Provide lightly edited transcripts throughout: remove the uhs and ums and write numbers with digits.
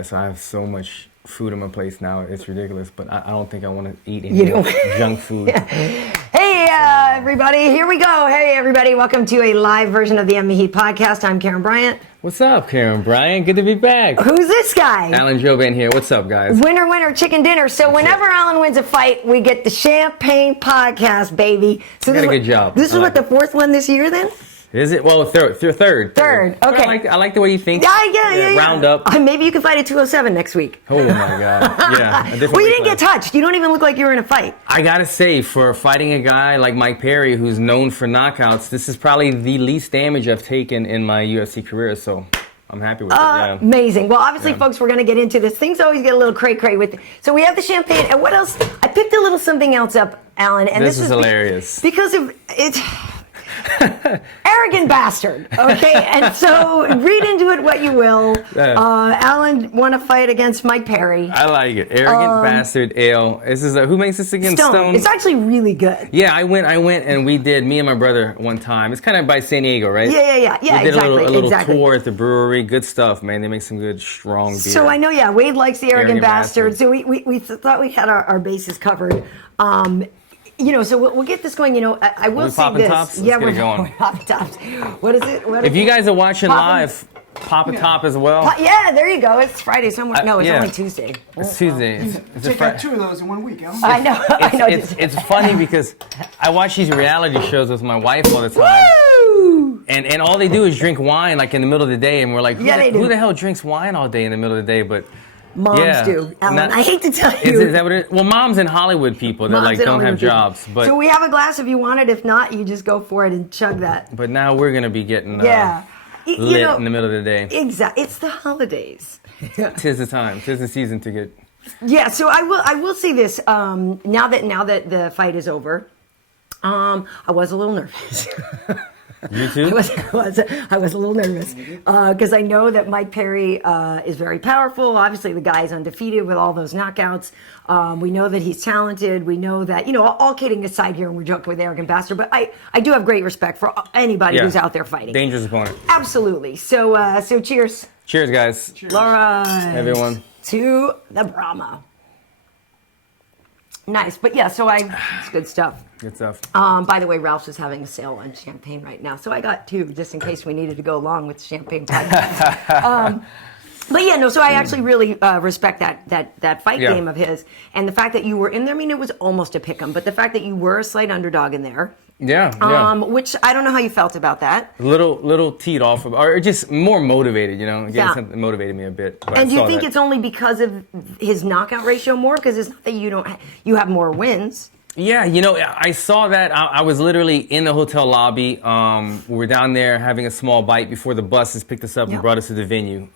Yes, I have so much food on my plate now. It's ridiculous, but I don't think I want to eat any more junk food. Hey, everybody. Here we go. Hey, everybody. Welcome to a live version of the H.E.A.T podcast. I'm Karyn Bryant. What's up, Karyn Bryant? Good to be back. Who's this guy? Jouban here. What's up, guys? Winner, winner, chicken dinner. So whenever Alan wins a fight, we get the Champagne podcast, baby. So you did a good job. This is what, the fourth one this year, then? Is it? Well, third. Third. Okay. I like the way you think. Yeah. Round up. Maybe you can fight at 207 next week. Oh, my God. Yeah. Well, you didn't get touched. You don't even look like you were in a fight. I got to say, for fighting a guy like Mike Perry, who's known for knockouts, this is probably the least damage I've taken in my UFC career, so I'm happy with it. Yeah. Amazing. Well, obviously, folks, we're going to get into this. Things always get a little cray-cray with it. So we have the champagne. And what else? I picked a little something else up, Alan. And this is hilarious. Because of it. Arrogant bastard. Okay, and so read into it what you will. Alan won a fight against Mike Perry. I like it. Arrogant bastard ale. This is who makes this again? Stone. It's actually really good. Yeah, I went and we did, me and my brother one time. It's kind of by San Diego, right? Yeah. We did a little tour at the brewery. Good stuff, man. They make some good, strong beer. So I know, Wade likes the arrogant bastard. So we thought we had our bases covered. So we'll get this going. I will say this. Tops? Yeah, we're popping tops. What is it? If you guys are watching live, pop a top as well. Yeah, there you go. It's Friday. It's only Tuesday. It's Tuesday. Check out 2 of those in 1 week. I know. It's funny because I watch these reality shows with my wife all the time. Woo! And all they do is drink wine like in the middle of the day, and we're like, who the hell drinks wine all day in the middle of the day? But moms do, Alan. I hate to tell you. Is that what it is? Well, moms and Hollywood people that don't have jobs. But so we have a glass if you want it. If not, you just go for it and chug that. But now we're gonna be getting lit in the middle of the day. Exactly. It's the holidays. Tis the time. Tis the season to get. Yeah. So I will say this. Now that the fight is over, I was a little nervous. You too? I was a little nervous because I know that Mike Perry is very powerful. Obviously, the guy's undefeated with all those knockouts. We know that he's talented. We know that, all kidding aside here, and we're joking with arrogant bastard, but I do have great respect for anybody who's out there fighting. Dangerous opponent. Absolutely. So cheers. Cheers, guys. Cheers. All right. Everyone. To the Brahma. Nice, but it's good stuff. Good stuff. By the way, Ralph's is having a sale on champagne right now, so I got 2 just in case we needed to go along with the champagne podcast. So I actually really respect that fight game of his, and the fact that you were in there. I mean, it was almost a pick'em, but the fact that you were a slight underdog in there. Yeah. Which I don't know how you felt about that. Little teed off, or just more motivated, Again, something motivated me a bit. And do you think it's only because of his knockout ratio more? Because it's not that you have more wins. Yeah, I saw that. I was literally in the hotel lobby. We were down there having a small bite before the buses picked us up and brought us to the venue.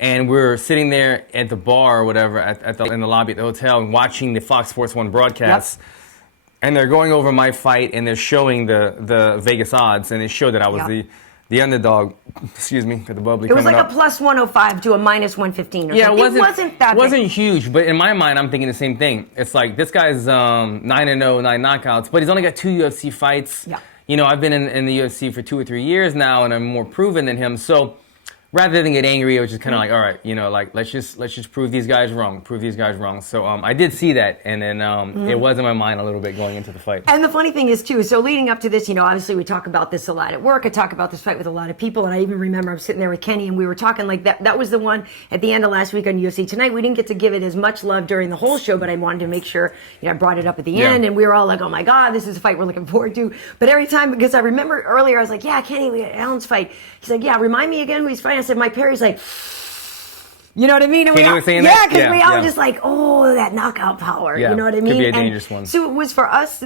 And we're sitting there at the bar or whatever in the lobby at the hotel and watching the Fox Sports 1 broadcast. Yep. And they're going over my fight, and they're showing the Vegas odds, and they showed that I was the underdog. Excuse me, got the bubbly. It was coming like up. a plus 105 to a minus 115. Or something. It wasn't that. It wasn't huge, but in my mind, I'm thinking the same thing. It's like this guy's 9-0, 9 knockouts, but he's only got 2 UFC fights. Yeah. I've been in the UFC for 2 or 3 years now, and I'm more proven than him. So rather than get angry, I was just kind of like, all right, let's just prove these guys wrong. So I did see that, and then it was in my mind a little bit going into the fight. And the funny thing is, too, so leading up to this, obviously we talk about this a lot at work. I talk about this fight with a lot of people, and I even remember I'm sitting there with Kenny, and we were talking like that. That was the one at the end of last week on UFC Tonight. We didn't get to give it as much love during the whole show, but I wanted to make sure, I brought it up at the end, and we were all like, oh my God, this is a fight we're looking forward to. But every time, because I remember earlier, I was like, yeah, Kenny, we had Alan's fight. He's like, yeah, remind me again who he's fighting. I said, Mike Perry's like, you know what I mean? And Kenny was saying that? Yeah, because we all were just like, oh, that knockout power. Yeah, you know what I mean? Could be a dangerous one. So it was for us,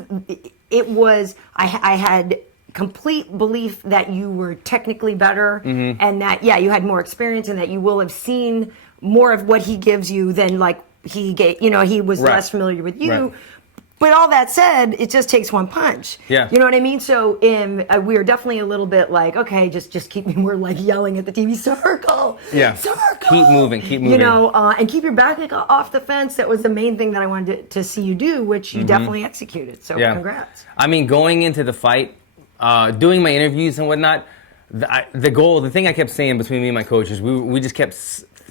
I had complete belief that you were technically better and that, you had more experience and that you will have seen more of what he gives you than like he gave, he was less familiar with you. Right. But all that said, it just takes one punch. Yeah. You know what I mean? So we were definitely a little bit like, okay, just keep me. We're like yelling at the TV, circle. Yeah. Circle. Keep moving. And keep your back off the fence. That was the main thing that I wanted to see you do, which you definitely executed. So congrats. I mean, going into the fight, doing my interviews and whatnot, the goal, the thing I kept saying between me and my coaches, we just kept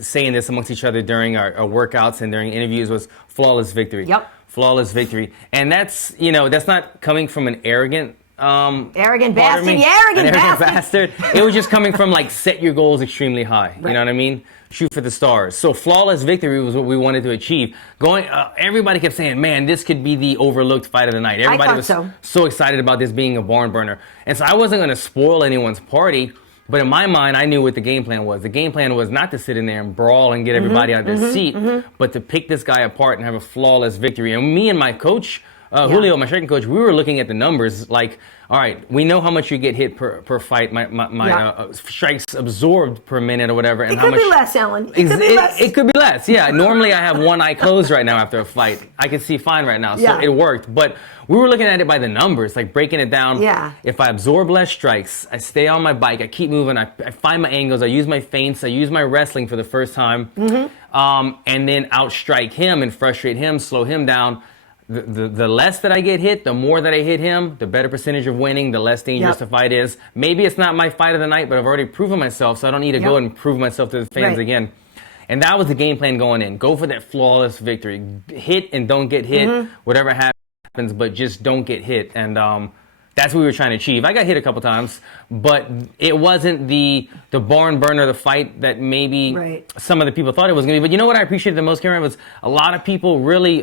saying this amongst each other during our workouts and during interviews was flawless victory. Yep. Flawless victory. And that's, that's not coming from an arrogant arrogant part of bastard, me. you arrogant bastard. It was just coming from like set your goals extremely high. You know what I mean? Shoot for the stars. So flawless victory was what we wanted to achieve. Everybody kept saying, man, this could be the overlooked fight of the night. Everybody was so excited about this being a barn burner. And so I wasn't going to spoil anyone's party. But in my mind, I knew what the game plan was. The game plan was not to sit in there and brawl and get everybody out of their seat, but to pick this guy apart and have a flawless victory. And me and my coach, Julio, my striking coach, we were looking at the numbers like, all right, we know how much you get hit per fight, my strikes absorbed per minute or whatever. And it could be less, Alan. It could be less. It could be less, yeah. Normally I have one eye closed right now after a fight. I can see fine right now, so it worked. But we were looking at it by the numbers, like breaking it down. Yeah. If I absorb less strikes, I stay on my bike, I keep moving, I find my angles, I use my feints, I use my wrestling for the first time, and then outstrike him and frustrate him, slow him down. The less that I get hit, the more that I hit him, the better percentage of winning, the less dangerous the fight is. Maybe it's not my fight of the night, but I've already proven myself, so I don't need to go and prove myself to the fans again. And that was the game plan going in. Go for that flawless victory. Hit and don't get hit, whatever happens, but just don't get hit. And that's what we were trying to achieve. I got hit a couple times, but it wasn't the barn burner, the fight that maybe some of the people thought it was going to be. But you know what I appreciated the most, Karyn, was a lot of people really,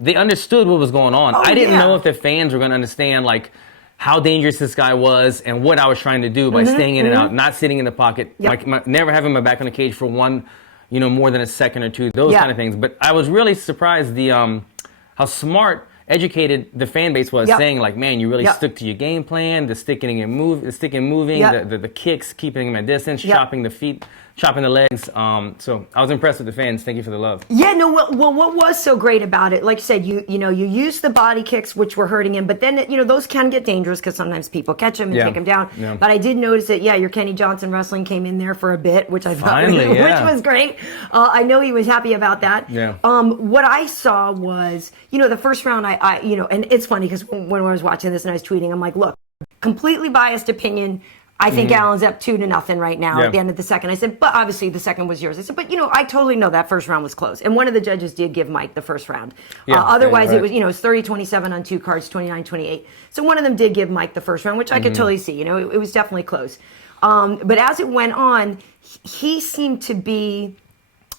they understood what was going on. I didn't know if the fans were going to understand, like, how dangerous this guy was and what I was trying to do by staying in and out, not sitting in the pocket, never having my back on the cage for one, more than a second or two, those kind of things. But I was really surprised how smart, educated the fan base was, saying like, man, you really stuck to your game plan, the sticking and moving, the kicks, keeping them at distance, chopping the feet, chopping the legs. So I was impressed with the fans. Thank you for the love. Yeah, no, well, what was so great about it, like you said, you used the body kicks, which were hurting him, but then, those can get dangerous because sometimes people catch him and take him down. Yeah. But I did notice that, your Kenny Johnson wrestling came in there for a bit, which I thought which was great. I know he was happy about that. Yeah. What I saw was, the first round, I and it's funny because when I was watching this and I was tweeting, I'm like, look, completely biased opinion. I think Allen's up 2-0 right now at the end of the second. I said, but obviously the second was yours. I said, but I totally know that first round was close. And one of the judges did give Mike the first round. Otherwise it was, it was 30-27 on two cards, 29-28. So one of them did give Mike the first round, which I could totally see. It was definitely close. But as it went on, he seemed to be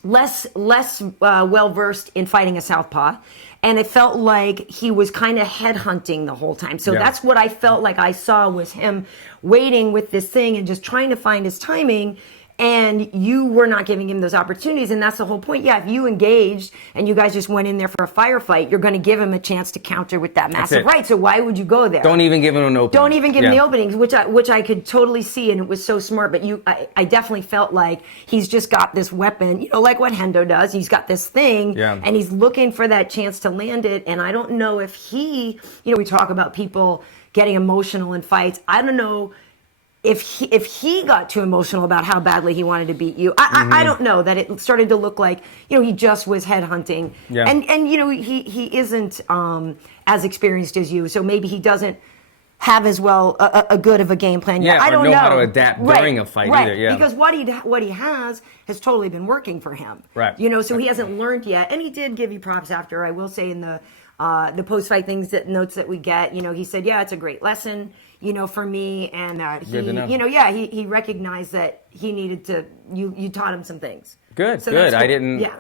less well versed in fighting a southpaw. And it felt like he was kind of headhunting the whole time. So that's what I felt like I saw was him waiting with this thing and just trying to find his timing. And you were not giving him those opportunities. And that's the whole point. Yeah, if you engaged and you guys just went in there for a firefight, you're going to give him a chance to counter with that massive right. So why would you go there? Don't even give him an opening. Don't even give him the openings, which I could totally see. And it was so smart. But I definitely felt like he's just got this weapon, like what Hendo does. He's got this thing and he's looking for that chance to land it. And I don't know if he, we talk about people getting emotional in fights. I don't know if he got too emotional about how badly he wanted to beat you. I don't know, that it started to look like, he just was headhunting. Yeah. And he isn't as experienced as you, so maybe he doesn't have as well a good of a game plan yet. I don't know how to adapt during a fight either. Yeah. Because what he has totally been working for him. Right. So he hasn't learned yet. And he did give you props after, I will say, in the post-fight notes that we get. He said, it's a great lesson, for me. And he recognized that he needed to, you taught him some things. Good, so good.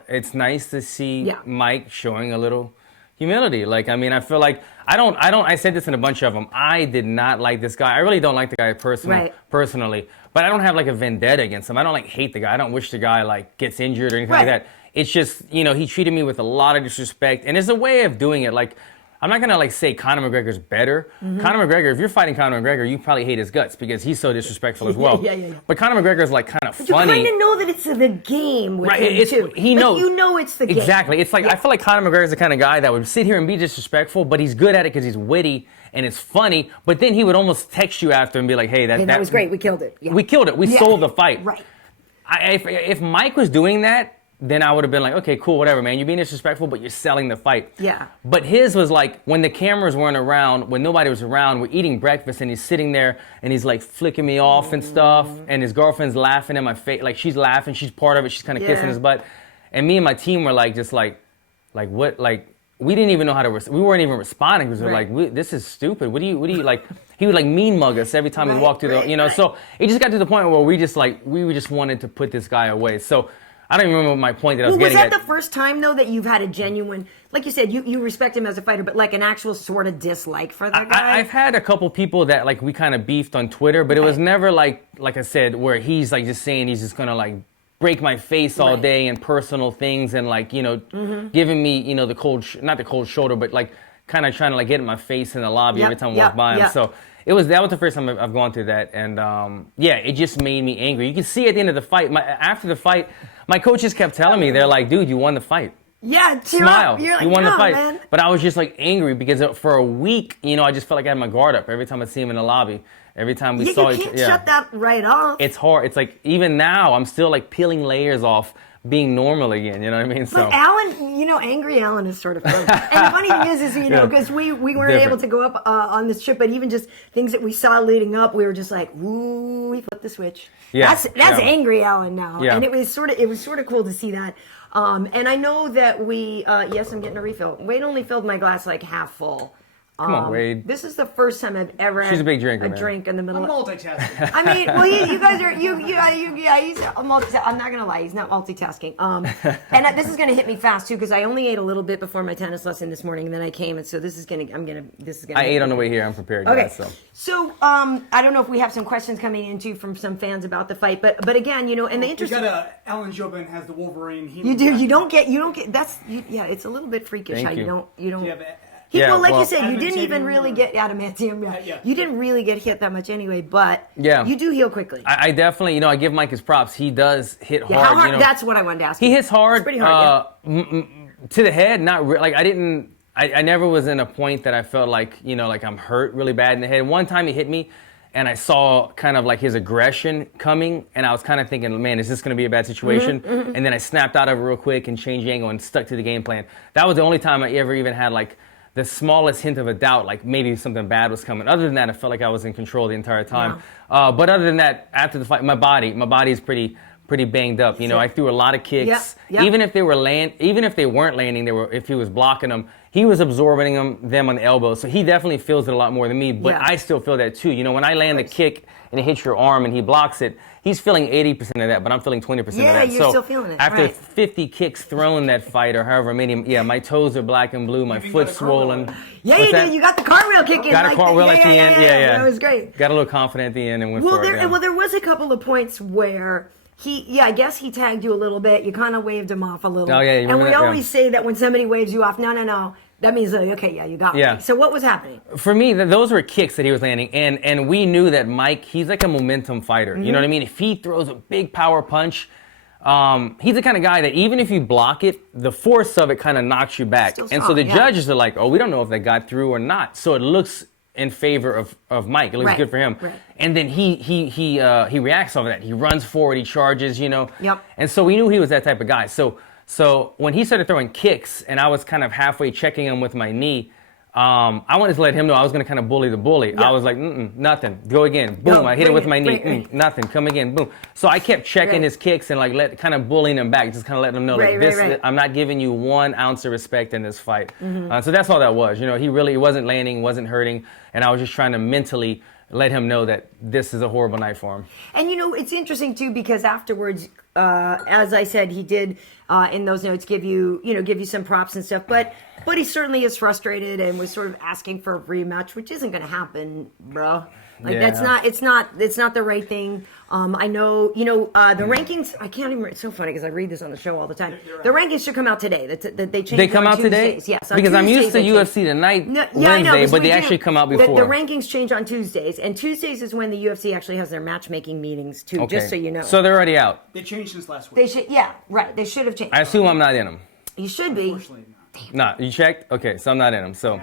It's nice to see Mike showing a little humility. Like, I feel like, I said this in a bunch of them. I did not like this guy. I really don't like the guy personally, but I don't have like a vendetta against him. I don't hate the guy. I don't wish the guy gets injured or anything like that. It's just, he treated me with a lot of disrespect, and there's a way of doing it. Like, I'm not gonna say Conor McGregor's better. Conor McGregor, if you're fighting Conor McGregor, you probably hate his guts because he's so disrespectful as well. But Conor McGregor's kind of funny. You kind of know that it's the game with him too. He knows. It's the game. Exactly. It's I feel like Conor McGregor's the kind of guy that would sit here and be disrespectful, but he's good at it because he's witty and it's funny. But then he would almost text you after and be like, "Hey, that was great. We killed it. Yeah. We killed it. We sold the fight." Right. If Mike was doing that, then I would have been like, okay, cool, whatever, man. You're being disrespectful, but you're selling the fight. Yeah. But his was like, when the cameras weren't around, when nobody was around, we're eating breakfast, and he's sitting there, and he's like flicking me off and stuff, and his girlfriend's laughing in my face. Like, she's laughing, she's part of it, she's kind of kissing his butt. And me and my team were like, just like what, like, we didn't even know how to, we weren't even responding, because we were like, this is stupid. What do you, like, he would like mean mug us every time he walked through the, you know, so it just got to the point where we just wanted to put this guy away. So I don't even remember my point that I was getting at. Was that the first time, though, that you've had a genuine, like you said, you respect him as a fighter, but like an actual sort of dislike for that guy? I've had a couple people that like we kind of beefed on Twitter, but it was never like I said, where he's like just saying he's just gonna like break my face all day and personal things and like, you know, giving me, you know, the cold, not the cold shoulder, but like kind of trying to like get in my face in the lobby every time I walk by him. So that was the first time I've gone through that, and it just made me angry. You can see at the end of the fight, after the fight, my coaches kept telling me, they're like, dude, you won the fight. Yeah, smile. You're like, you won the fight. Man. But I was just like angry because for a week, you know, I just felt like I had my guard up every time I see him in the lobby. Every time we saw each other. You can't shut that right off. It's hard. It's like, even now, I'm still like peeling layers off being normal again, you know what I mean? But Alan, you know, angry Alan is sort of fun. And the funny thing is you know, because we weren't able to go up on this trip, but even just things that we saw leading up, we were just like, ooh, he flipped the switch. Yeah. That's angry Alan now. Yeah. And it was sort of cool to see that. And I know that yes, I'm getting a refill. Wade only filled my glass like half full. Come on, Wade. This is the first time I've ever had a big drinker, man. drink in the middle I'm multitasking. I mean, well, you guys are, he's a multitasking. I'm not going to lie, he's not multitasking. And this is going to hit me fast, too, because I only ate a little bit before my tennis lesson this morning, and then I came, and so this is going to... I ate on the way here, I'm prepared. Okay, guys, so I don't know if we have some questions coming in, too, from some fans about the fight, but again, you know, and the interesting... You got Alan Jouban has the Wolverine. You don't get, that's, it's a little bit freakish how you don't... Do you have you said, you didn't even really get adamantium. You didn't really get hit that much anyway, but you do heal quickly. I definitely, you know, I give Mike his props. He does hit hard. How hard? You know, that's what I wanted to ask. He hits hard. It's pretty hard. To the head, not like I never was in a point that I felt like, you know, like I'm hurt really bad in the head. One time he hit me, and I saw kind of like his aggression coming, and I was kind of thinking, man, is this going to be a bad situation? And then I snapped out of it real quick and changed angle and stuck to the game plan. That was the only time I ever even had like the smallest hint of a doubt, like maybe something bad was coming. Other than that, I felt like I was in control the entire time. But other than that, after the fight, my body is pretty banged up. You know, I threw a lot of kicks. Even if they weren't landing, if he was blocking them, he was absorbing them on the elbows. So he definitely feels it a lot more than me. But I still feel that too. You know, when I land the kick and it hits your arm and he blocks it, he's feeling 80% of that, but I'm feeling 20% of that. Yeah, you're still feeling it. After 50 kicks thrown that fight, or however many, my toes are black and blue, my foot's swollen. Yeah, you did. You got the cartwheel kick in. Got a cartwheel at the end. Yeah. That was great. Got a little confident at the end and went for it. Well, there was a couple of points where I guess he tagged you a little bit. You kind of waved him off a little. Oh, yeah, you remember and we that? always say that when somebody waves you off, no. That means, okay, you got me. So what was happening? For me, those were kicks that he was landing, and we knew that Mike, he's like a momentum fighter. You know what I mean? If he throws a big power punch, he's the kind of guy that even if you block it, the force of it kind of knocks you back. And so the judges are like, oh, we don't know if that got through or not. So it looks in favor of Mike. It looks good for him. Right. And then he reacts over that. He runs forward, he charges, you know. And so we knew he was that type of guy. So when he started throwing kicks and I was kind of halfway checking him with my knee, I wanted to let him know I was going to kind of bully the bully. I was like, nothing. Go again. Boom. I hit it with my knee. Nothing. Come again. Boom. So I kept checking his kicks and like kind of bullying him back, just kind of letting him know like I'm not giving you 1 ounce of respect in this fight. So that's all that was. You know, he wasn't landing, wasn't hurting, and I was just trying to mentally let him know that this is a horrible night for him. And you know, it's interesting too because afterwards, as I said, he did in those notes give you some props and stuff, but he certainly is frustrated and was sort of asking for a rematch, which isn't going to happen, bro. Like it's not the right thing. I know, the rankings. I can't even. It's so funny because I read this on the show all the time. The rankings should come out today. That they changed. They come out Tuesdays. today. Yes, because I'm used to UFC tonight, Wednesday, but they actually come out before. The rankings change on Tuesdays, and Tuesdays is when the UFC actually has their matchmaking meetings too. Okay. Just so you know. So they're already out. They changed since last week. They should. Yeah, right. They should have changed. I assume I'm not in them. You should be. Unfortunately, no. You checked? Okay, so I'm not in them. So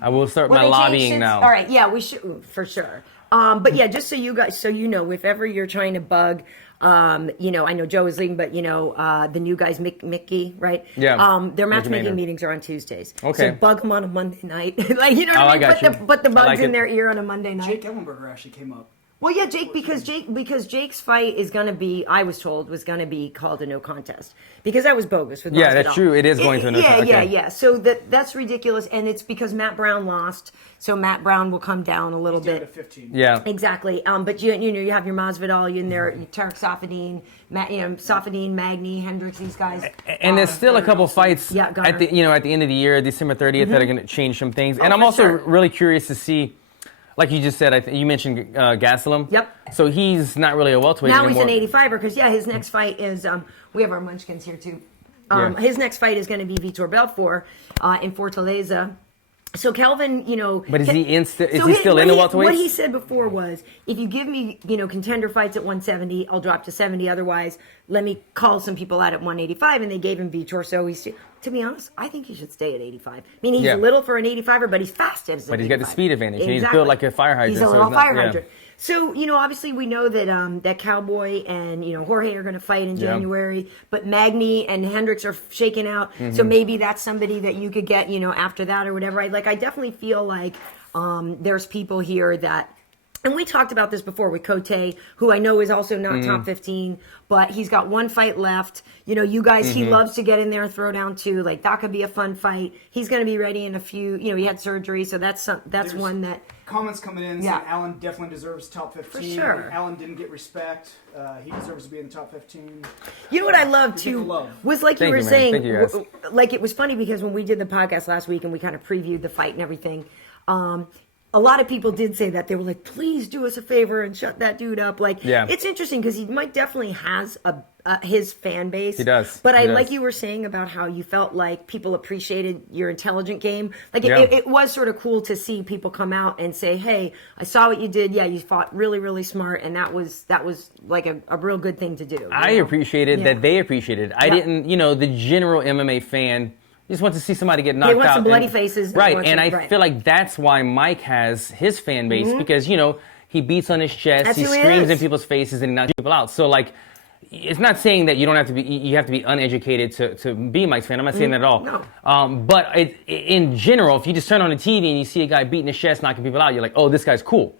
I will start my lobbying now. All right. Yeah, we should for sure. But yeah, just so you guys, so you know, if ever you're trying to bug You know, I know Joe is leaving, but you know, the new guys, Mickey, right? Yeah. Their Mickey matchmaking Maynard. meetings are on Tuesdays. Okay. So bug them on a Monday night. Like, you know what Oh, I I mean? got you. Put the I bugs like in it. their ear on a Monday night. Jake Ellenberger actually came up. Well, yeah, because Jake's fight is going to be, I was told, was going to be called a no contest because that was bogus. With Yeah, Masvidal. that's true. It is going to a no contest. Okay. Yeah. So that's ridiculous, and it's because Matt Brown lost, so Matt Brown will come down a little He's down bit. to 15. Yeah. Exactly. But you know you have your Masvidal, you in there, Tarek Safadine, Safadine, Magny, Hendricks, these guys. And there's still a couple fights Yeah, Gunnar. at the end of the year, December 30th, that are going to change some things. And I'm for also sure. really curious to see, like you just said, you mentioned Gastelum. Yep. So he's not really a welterweight Now anymore. he's an 85er because his next fight is we have our munchkins here too. Yeah. His next fight is going to be Vitor Belfort in Fortaleza. So Calvin, you know, But is he still in the welterweights? What he said before was, if you give me, you know, contender fights at 170, I'll drop to 70. Otherwise, let me call some people out at 185, and they gave him Vitor. So he's, to be honest, I think he should stay at 85. I mean, he's little for an 85er, but he's fast as an But he's got the 85. speed advantage. And he's Exactly. built like a fire hydrant. He's a so little it's not- fire yeah. hydrant. So, you know, obviously we know that that Cowboy and, you know, Jorge are going to fight in January, but Magny and Hendricks are shaking out. Mm-hmm. So maybe that's somebody that you could get, you know, after that or whatever. I definitely feel like there's people here that, and we talked about this before with Cote, who I know is also not top 15, but he's got one fight left. You know, you guys, he loves to get in there and throw down too. Like, that could be a fun fight. He's going to be ready in a few, you know, he had surgery, so that's one that... Comments coming in saying Allen definitely deserves top 15. For sure. Allen didn't get respect. He deserves to be in the top 15. You know what I love Give too him love. was like Thank you were you, man. saying, Thank you, guys. like it was funny because when we did the podcast last week and we kind of previewed the fight and everything, a lot of people did say that they were like, "Please do us a favor and shut that dude up." Like, it's interesting because Mike definitely has his fan base. He does. But He does. like you were saying about how you felt like people appreciated your intelligent game. Like Yeah. it was sort of cool to see people come out and say, "Hey, I saw what you did. Yeah, you fought really, really smart, and that was like a real good thing to do." I know? appreciated that they appreciated it. I didn't, you know, the general MMA fan just wants to see somebody get knocked out. They want some bloody and- faces. Right, and I feel like that's why Mike has his fan base because, you know, he beats on his chest, That's he who he screams is. in people's faces and he knocks people out. So, like, it's not saying that you don't have to be, you have to be uneducated to be Mike's fan. I'm not saying that at all. No. But in general, if you just turn on the TV and you see a guy beating his chest, knocking people out, you're like, oh, this guy's cool.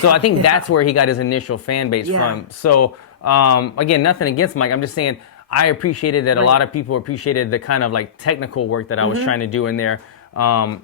So I think that's where he got his initial fan base from. So, again, nothing against Mike. I'm just saying I appreciated that a lot of people appreciated the kind of like technical work that I was trying to do in there,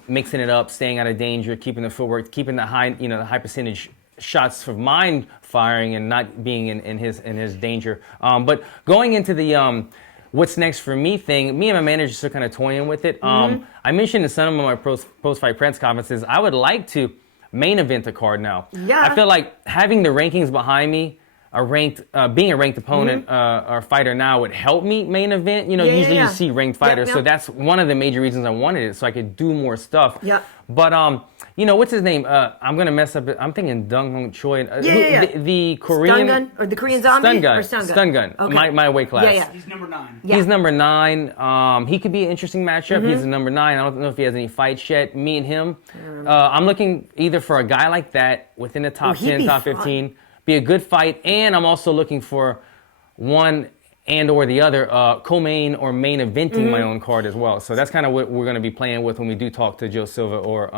mixing it up, staying out of danger, keeping the footwork, keeping the high, you know, the high percentage shots of mine firing and not being in his danger. But going into the what's next for me thing, me and my managers are kind of toying with it. I mentioned in some of my post-fight press conferences, I would like to main event a card now. Yeah. I feel like having the rankings behind me, being a ranked opponent or fighter now would help me main event. You know, usually you see ranked fighters, so that's one of the major reasons I wanted it, so I could do more stuff. Yep. But you know, what's his name? I'm gonna mess up. I'm thinking Dong Hong Choi. The Korean Stun Gun or the Korean Zombie Stun Gun. or Stun Gun. Stun Gun. Okay. My weight class. Yeah. He's number 9. Yeah. He's number 9. He could be an interesting matchup. He's number 9. I don't know if he has any fights yet. Me and him. I'm looking either for a guy like that within the top 10, top 15. Be a good fight. And I'm also looking for one and or the other co-main or main eventing my own card as well. So that's kind of what we're going to be playing with when we do talk to Joe Silva or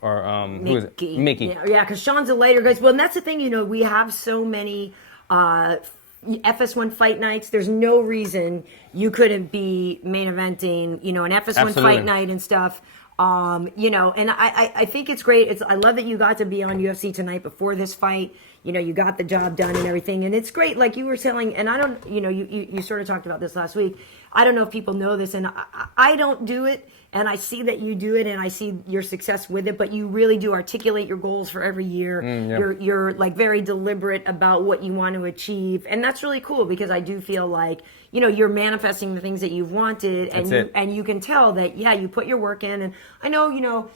who is it? Mickey. Yeah, because Sean's a later guys. Well, and that's the thing, you know, we have so many FS1 fight nights. There's no reason you couldn't be main eventing, you know, an FS1 Absolutely. fight night and stuff. You know, and I think it's great. I love that you got to be on UFC tonight before this fight. You know, you got the job done and everything, and it's great. Like you were telling, and I don't, you know, you sort of talked about this last week. I don't know if people know this, and I don't do it, and I see that you do it, and I see your success with it. But you really do articulate your goals for every year. You're like very deliberate about what you want to achieve, and that's really cool because I do feel like, you know, you're manifesting the things that you've wanted, and you can tell that you put your work in. And I know, you know,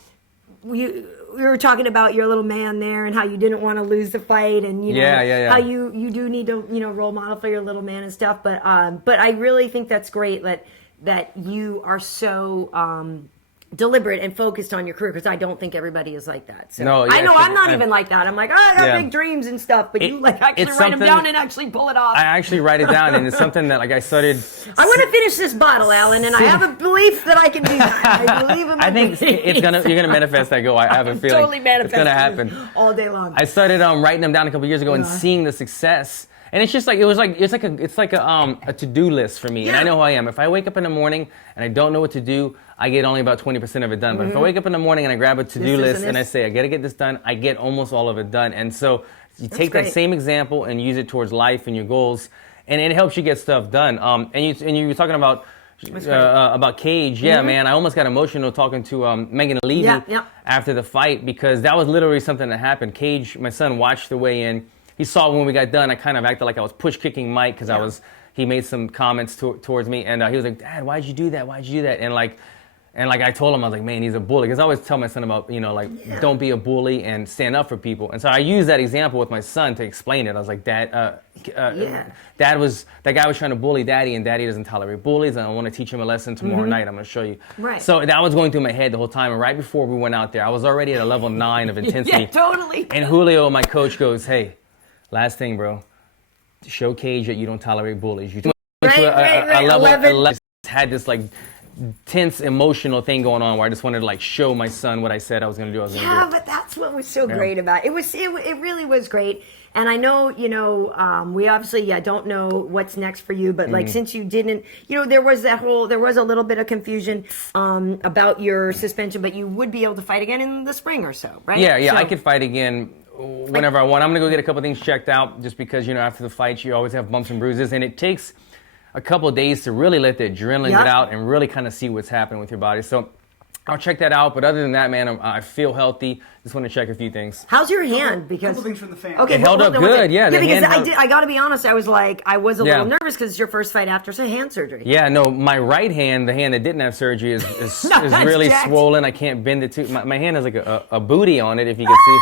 we were talking about your little man there and how you didn't want to lose the fight, and you know how you do need to, you know, role model for your little man and stuff. But I really think that's great that you are so deliberate and focused on your career, because I don't think everybody is like that. So No, I know actually, I'm not even like that. I'm like, oh, I got big dreams and stuff, but you like actually write them down and actually pull it off. I actually write it down, and it's something that like I started. I want to finish this bottle, Alan, and I have a belief that I can do that. I believe in my I think you're gonna manifest that goal. I have a feeling totally manifest it's gonna happen all day long. I started writing them down a couple years ago and seeing the success. And it's just like it's like a to-do list for me. And I know who I am. If I wake up in the morning and I don't know what to do, I get only about 20% of it done. But if I wake up in the morning and I grab a to-do list and I say I got to get this done, I get almost all of it done. And so you take that same example and use it towards life and your goals, and it helps you get stuff done. And you were talking about Cage. Yeah, man, I almost got emotional talking to Megan Levy after the fight, because that was literally something that happened. Cage, my son, watched the weigh-in. He saw when we got done, I kind of acted like I was push-kicking Mike because he made some comments towards me, and he was like, Dad, why'd you do that? Why'd you do that? And like I told him, I was like, man, he's a bully. Because I always tell my son about, don't be a bully and stand up for people. And so I used that example with my son to explain it. I was like, Dad, that guy was trying to bully Daddy, and Daddy doesn't tolerate bullies, and I want to teach him a lesson tomorrow night. I'm going to show you. Right. So that was going through my head the whole time. And right before we went out there, I was already at a level 9 of intensity. Yeah, totally. And Julio, my coach, goes, hey, last thing, bro, show Cage that you don't tolerate bullies. You a level had this like tense emotional thing going on where I just wanted to like show my son what I said I was going to do. But that's what was so great about it. It really was great. And I know, we obviously, don't know what's next for you, but like, since you didn't, there was a little bit of confusion about your suspension, but you would be able to fight again in the spring or so, right? Yeah, I could fight again whenever I want. I'm going to go get a couple things checked out, just because, after the fight, you always have bumps and bruises, and it takes a couple of days to really let the adrenaline get out and really kind of see what's happening with your body. So I'll check that out. But other than that, man, I feel healthy. Just want to check a few things. How's your hand? Because couple things from the fans. Okay, it held up good. Yeah, because I got to be honest. I was a little nervous because it's your first fight after hand surgery. Yeah, no, my right hand, the hand that didn't have surgery, is really swollen. I can't bend it too. My hand has like a booty on it, if you can see.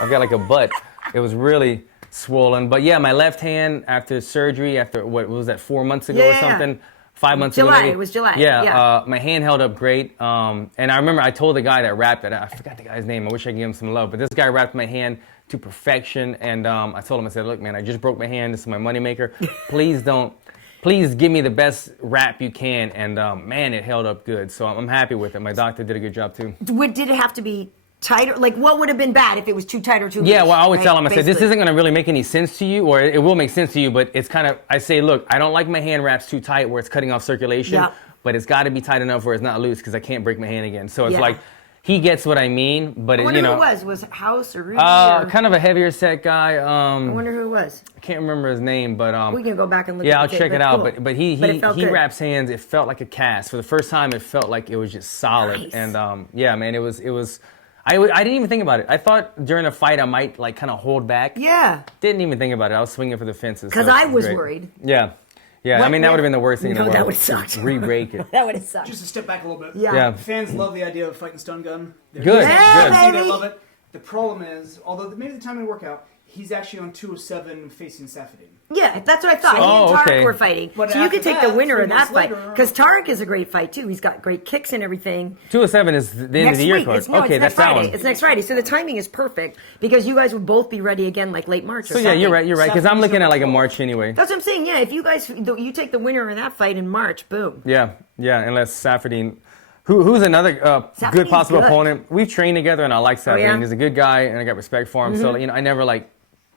I've got like a butt. It was really swollen. But yeah, my left hand after surgery, after what was that, 4 months ago or something? 5 months ago. It was July. Yeah. My hand held up great. And I remember I told the guy that wrapped it. I forgot the guy's name. I wish I could give him some love. But this guy wrapped my hand to perfection. And I told him, I said, look, man, I just broke my hand. This is my moneymaker. Please give me the best wrap you can. And man, it held up good. So I'm happy with it. My doctor did a good job too. Did it have to be tighter? Like, what would have been bad if it was too tight or too loose? Yeah, well, I always tell him, I said, this isn't going to really make any sense to you, or it will make sense to you, but it's kind of, I say, look, I don't like my hand wraps too tight where it's cutting off circulation, but it's got to be tight enough where it's not loose, because I can't break my hand again. So it's like, he gets what I mean, but I wonder who it was. Was it House or Rudy? Kind of a heavier set guy. I wonder who it was. I can't remember his name, but we can go back and look. Yeah, at I'll check it out. Cool. But he wraps hands. It felt like a cast. For the first time, it felt like it was just solid. Nice. And yeah, man, it was. I didn't even think about it. I thought during a fight I might like kind of hold back. Yeah. Didn't even think about it. I was swinging for the fences. Because I was worried. Yeah. Yeah. I mean, that would have been the worst thing in the world. That would have sucked. Re-break it. That would have sucked. Just to step back a little bit. Yeah. Fans love the idea of fighting stun gun. Good. They love it. The problem is, although maybe the time in workout, he's actually on 207 facing Safedine. Yeah, that's what I thought. He and Tarek were fighting. But so you could take the winner of that fight. Because Tarek is a great fight, too. He's got great kicks and everything. 207 is the end of the year card. Okay, that's that one. It's next Friday. So the timing is perfect because you guys would both be ready again like late March or something. So yeah, you're right. Because I'm looking at like a March anyway. That's what I'm saying. Yeah, if you guys, you take the winner in that fight in March, boom. Yeah, unless Safedine... Who's another good possible opponent? We've trained together, and I like Safedine. He's a good guy, and I got respect for him. So, I never like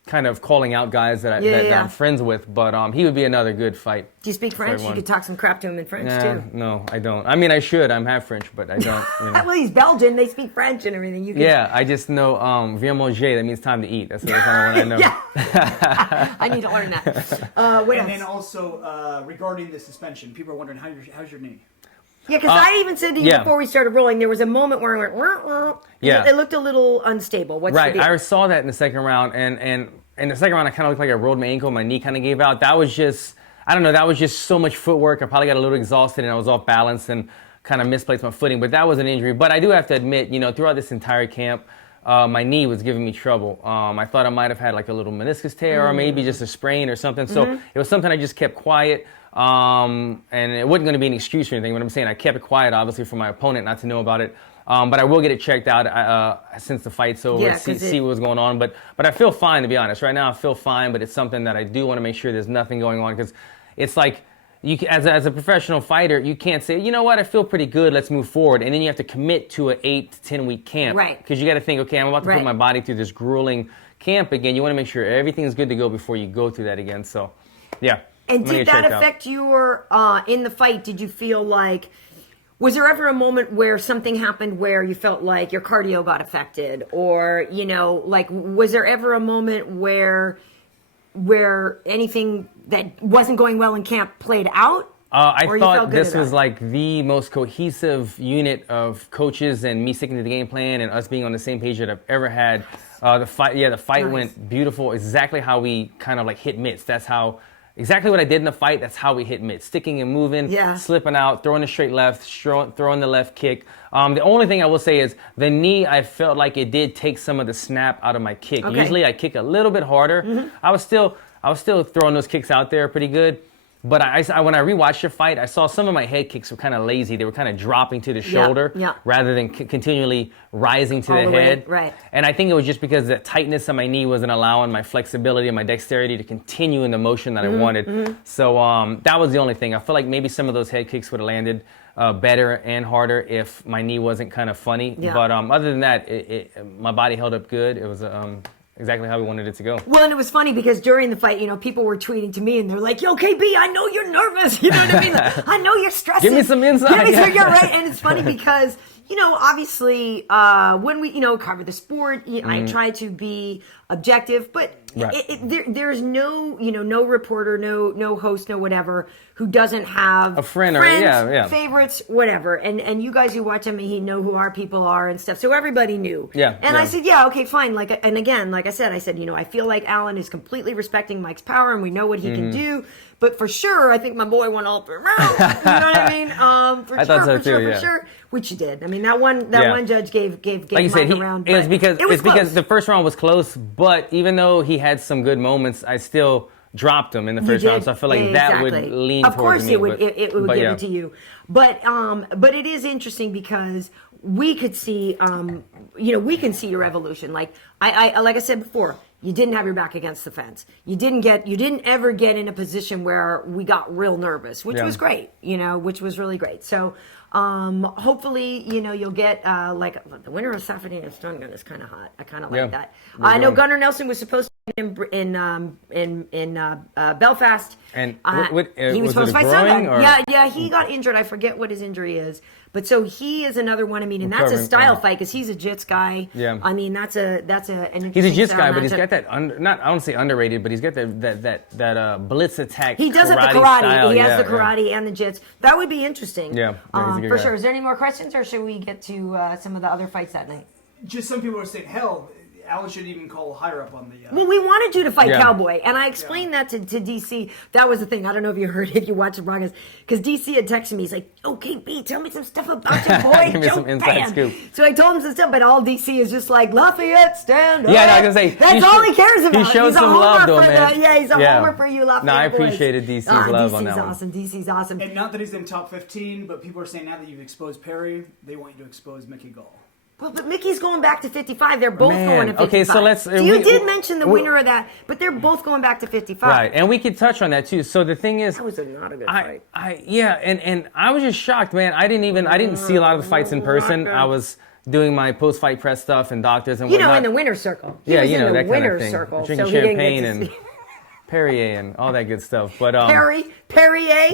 kind of calling out guys that I'm friends with, but he would be another good fight. Do you speak French? You could talk some crap to him in French, too. No, I don't. I mean, I should. I'm half French, but I don't. Well, he's Belgian. They speak French and everything. I just know viens manger. That means time to eat. That's the only one I know. I need to learn that. Then also, regarding the suspension, people are wondering, how's your knee? Yeah, because I even said to you before we started rolling, there was a moment where I went, it looked a little unstable. What's the deal? I saw that in the second round, and in the second round, I kind of looked like I rolled my ankle, my knee kind of gave out. That was just, I don't know, that was just so much footwork. I probably got a little exhausted, and I was off balance and kind of misplaced my footing, but that was an injury. But I do have to admit, throughout this entire camp, my knee was giving me trouble. I thought I might have had like a little meniscus tear or maybe just a sprain or something. So it was something I just kept quiet. And it wasn't going to be an excuse or anything. What I'm saying, I kept it quiet, obviously, for my opponent not to know about it. But I will get it checked out since the fight's over, see what's going on. But I feel fine, to be honest. Right now, I feel fine, but it's something that I do want to make sure there's nothing going on, because it's like, as a professional fighter, you can't say, you know what, I feel pretty good, let's move forward. And then you have to commit to an 8 to 10 week camp. Right. Because you got to think, okay, I'm about to put my body through this grueling camp again. You want to make sure everything's good to go before you go through that again. So, yeah. And did that affect your, in the fight, did you feel like, was there ever a moment where something happened where you felt like your cardio got affected? Or, you know, like, was there ever a moment where anything that wasn't going well in camp played out? I thought this was like the most cohesive unit of coaches and me sticking to the game plan and us being on the same page that I've ever had. The fight went beautiful. Exactly how we kind of like hit mitts. That's how, exactly what I did in the fight. That's how we hit mitts. Sticking and moving, slipping out, throwing the straight left, throwing the left kick. The only thing I will say is the knee, I felt like it did take some of the snap out of my kick. Okay. Usually I kick a little bit harder. Mm-hmm. I was still throwing those kicks out there pretty good. But when I rewatched the fight, I saw some of my head kicks were kind of lazy. They were kind of dropping to the shoulder rather than continually rising to the head. Right. And I think it was just because the tightness of my knee wasn't allowing my flexibility and my dexterity to continue in the motion that I wanted. Mm-hmm. So that was the only thing. I feel like maybe some of those head kicks would have landed better and harder if my knee wasn't kind of funny. Yeah. But other than that, my body held up good. It was exactly how we wanted it to go. Well, and it was funny because during the fight, you know, people were tweeting to me and they're like, yo, KB, I know you're nervous. You know what I mean? Like, I know you're stressing. Give me some insight. You're right. And it's funny because, you know, obviously, when we, you know, cover the sport, I try to be objective, but there's no, you know, no reporter, no host, no whatever, who doesn't have a friends, favorites, whatever. And you guys who watch MMA know who our people are and stuff. So everybody knew. And I said, okay, fine. Like, and again, like I said, you know, I feel like Alan is completely respecting Mike's power and we know what he can do. But for sure, I think my boy went all 3 rounds. You know what I mean? For sure. Which you did. I mean, that one judge gave like you said, a round. It's because the first round was close, but even though he had some good moments, I still dropped him in the first round. So I feel like that would lean towards me. Of course it would give it to you. But it is interesting because we could see, you know, we can see your evolution. Like like I said before, you didn't have your back against the fence. You didn't ever get in a position where we got real nervous, which was great, you know, which was really great. So, hopefully, you know, you'll get, like the winner of Saturday and Stun Gun is kind of hot. I kind of like that. I know Gunnar Nelson was supposed to be in Belfast. And he was supposed to fight Sunday. Yeah, he got injured. I forget what his injury is. But so he is another one. I mean, and that's a style fight because he's a jits guy. Yeah. I mean, that's an he's a jits guy, but he's got that I don't say underrated, but he's got that blitz attack. He does have the karate. Style. He has the karate and the jits. That would be interesting. Yeah, for sure. Is there any more questions, or should we get to some of the other fights that night? Just some people are saying, hell, Alan should even call higher up on the... Well, we wanted you to fight Cowboy, and I explained that to DC. That was the thing. I don't know if you heard it, if you watched the broadcast, because DC had texted me. He's like, okay, B, tell me some stuff about your boy, Give me some inside scoop. So I told him some stuff, but all DC is just like, Lafayette, stand up. Yeah, no, I was going to say... That's all he cares about. He showed some love, though, man. He's a homer for you, Lafayette. No, I appreciated DC's love on that one. DC's awesome. And not that he's in top 15, but people are saying now that you've exposed Perry, they want you to expose Mickey Gall. Well, but Mickey's going back to 55. They're both going to 55. Okay, so let's... you did mention the winner of that, but they're both going back to 55. Right, and we could touch on that, too. So the thing is... That was not a good fight. And I was just shocked, man. I didn't see a lot of the fights in person. I was doing my post-fight press stuff and doctors and whatnot. You know, in the winner's circle. That kind of thing. Circle, drinking champagne and Perrier and all that good stuff. But Perrier.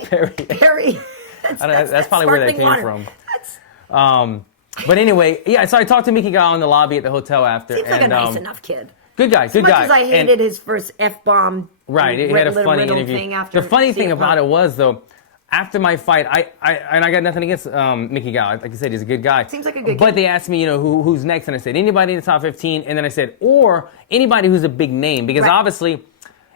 That's probably where that came from. But anyway, so I talked to Mickey Gall in the lobby at the hotel after. Seems like a nice enough kid. Good guy, good guy. As much as I hated his first F-bomb. Right, he had a funny interview. The funny thing about it was, though, after my fight, I got nothing against Mickey Gall. Like you said, he's a good guy. Seems like a good But kid. they asked me, you know, who's next, and I said anybody in the top 15, and then I said, or anybody who's a big name, because obviously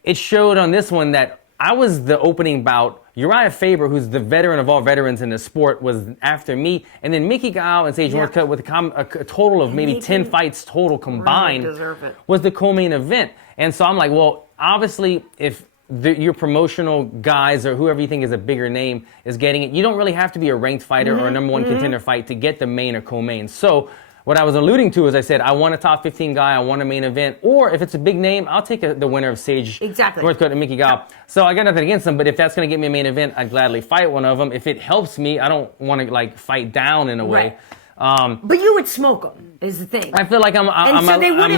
it showed on this one that I was the opening bout. Uriah Faber, who's the veteran of all veterans in the sport, was after me. And then Mickey Gall and Sage Northcutt with a total of maybe 10 fights total combined was the co-main event. And so I'm like, well, obviously, if your promotional guys or whoever you think is a bigger name is getting it. You don't really have to be a ranked fighter or a number one contender fight to get the main or co-main. So what I was alluding to is I said, I want a top 15 guy, I want a main event, or if it's a big name, I'll take the winner of Sage, Northcutt, and Mickey Gall. Yeah. So I got nothing against them, but if that's going to get me a main event, I'd gladly fight one of them. If it helps me, I don't want to like fight down in a way. But you would smoke them, is the thing. I feel like I'm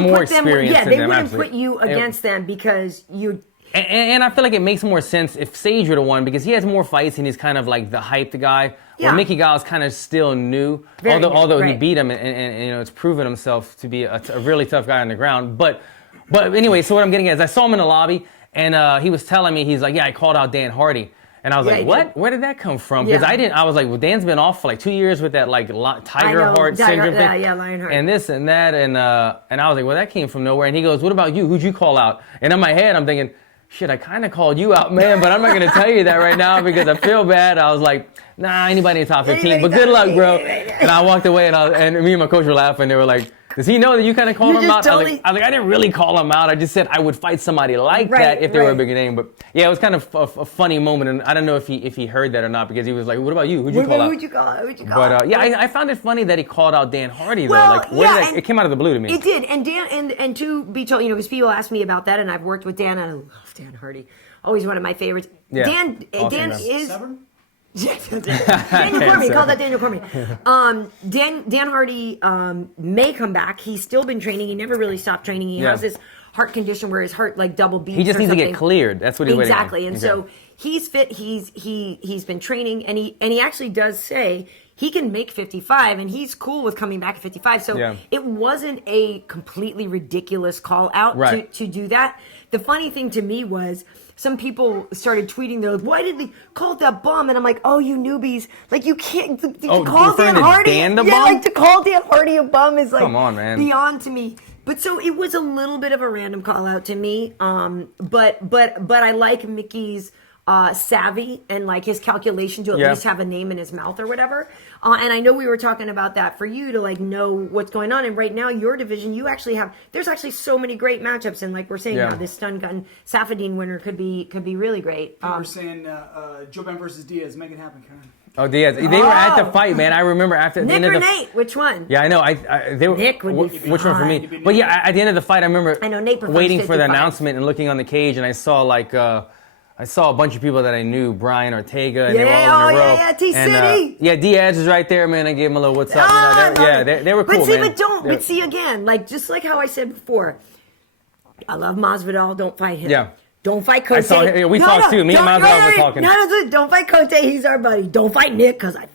more experienced Yeah, they wouldn't put you against them because you... And I feel like it makes more sense if Sage would have won because he has more fights and he's kind of like the hyped guy. Yeah. Where Mickey Gall is kind of still new, although he beat him and you know it's proven himself to be a really tough guy on the ground. But anyway, so what I'm getting at is I saw him in the lobby and he was telling me, he's like, yeah, I called out Dan Hardy. And I was like, what? Where did that come from? Because I was like, well, Dan's been off for like 2 years with that like tiger heart syndrome thing. Yeah, lion heart. And this and that. And I was like, well, that came from nowhere. And he goes, what about you? Who'd you call out? And in my head, I'm thinking, shit, I kind of called you out, man, but I'm not going to tell you that right now because I feel bad. I was like, nah, anybody in the top 15, but good luck, bro. And I walked away and me and my coach were laughing. They were like, does he know that you kind of called him out? I was like, I didn't really call him out. I just said I would fight somebody like that if they were a bigger name. But yeah, it was kind of a funny moment. And I don't know if he heard that or not because he was like, what about you? Who'd you call out? Who'd you call out? But yeah, I found it funny that he called out Dan Hardy though. Like, it came out of the blue to me. It did. And Dan, and to be told, you know, because people ask me about that and I've worked with Dan and I love Dan Hardy. Always one of my favorites. Yeah. Dan is... Severn? Daniel Cormier, call that Daniel Cormier. Dan Hardy may come back. He's still been training. He never really stopped training. He has this heart condition where his heart like double beats. He just needs to get cleared. That's what he's waiting on. Exactly. And so he's fit. He's been training, and he actually does say he can make 55, and he's cool with coming back at 55. So it wasn't a completely ridiculous call out to do that. The funny thing to me was, some people started tweeting, they're like, why did they call it that bum? And I'm like, oh, you newbies. Like, you can't, to call Dan Hardy. Like, to call Dan Hardy a bum is like, come on, man, beyond to me. But so it was a little bit of a random call out to me. But I like Mickey's savvy and like his calculation to at least have a name in his mouth or whatever. And I know we were talking about that for you to like know what's going on. And right now, your division, you actually have, there's actually so many great matchups. And like we're saying now, this stun gun Safadine winner could be really great. We're saying Jouban versus Diaz, make it happen, Karyn. Oh, Diaz. They were at the fight, man. I remember after the end of the Nate, which one? Yeah, I know. They were, Nick would be which one for me? But yeah, at the end of the fight, I remember Nate waiting for the announcement and looking on the cage, and I saw like I saw a bunch of people that I knew, Bryant, Ortega, and they were all in a row. Yeah, T-City. Diaz was right there, man. I gave him a little what's up. They were cool, man. But see, again, like just like how I said before, I love Masvidal. Don't fight him. Yeah. Don't fight Cote. We talked too. Me and Masvidal were talking. Don't fight Cote. He's our buddy. Don't fight Nick because I.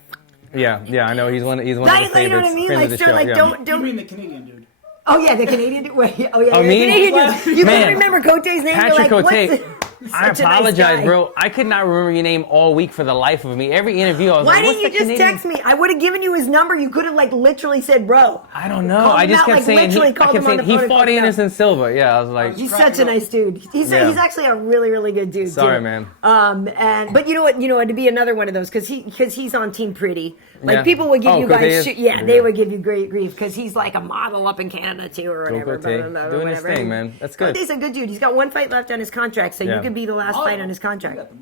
Yeah, I know. He's one of the favorites. You know what I mean? Like, the show. Like, don't. You mean the Canadian dude? Oh yeah, the Canadian dude. Wait, the me? Canadian dude. You couldn't remember Cote's name. Patrick You're like, Cote. I apologize, bro. I could not remember your name all week for the life of me. Every interview, I was Why like, didn't you just text me? I would have given you his number. You could have like literally said, bro. I don't know. I just kept saying he fought Anderson Silva. Yeah, I was like, he's such a nice dude. He's actually a really, really good dude. Sorry, man. But you know what? To be another one of those because he's on Team Pretty. Like people would give you guys shit. Yeah, they would give you great grief because he's like a model up in Canada too or whatever. Doing his thing, man. That's good. He's a good dude. He's got one fight left on his contract, so you could be the last fight on his contract.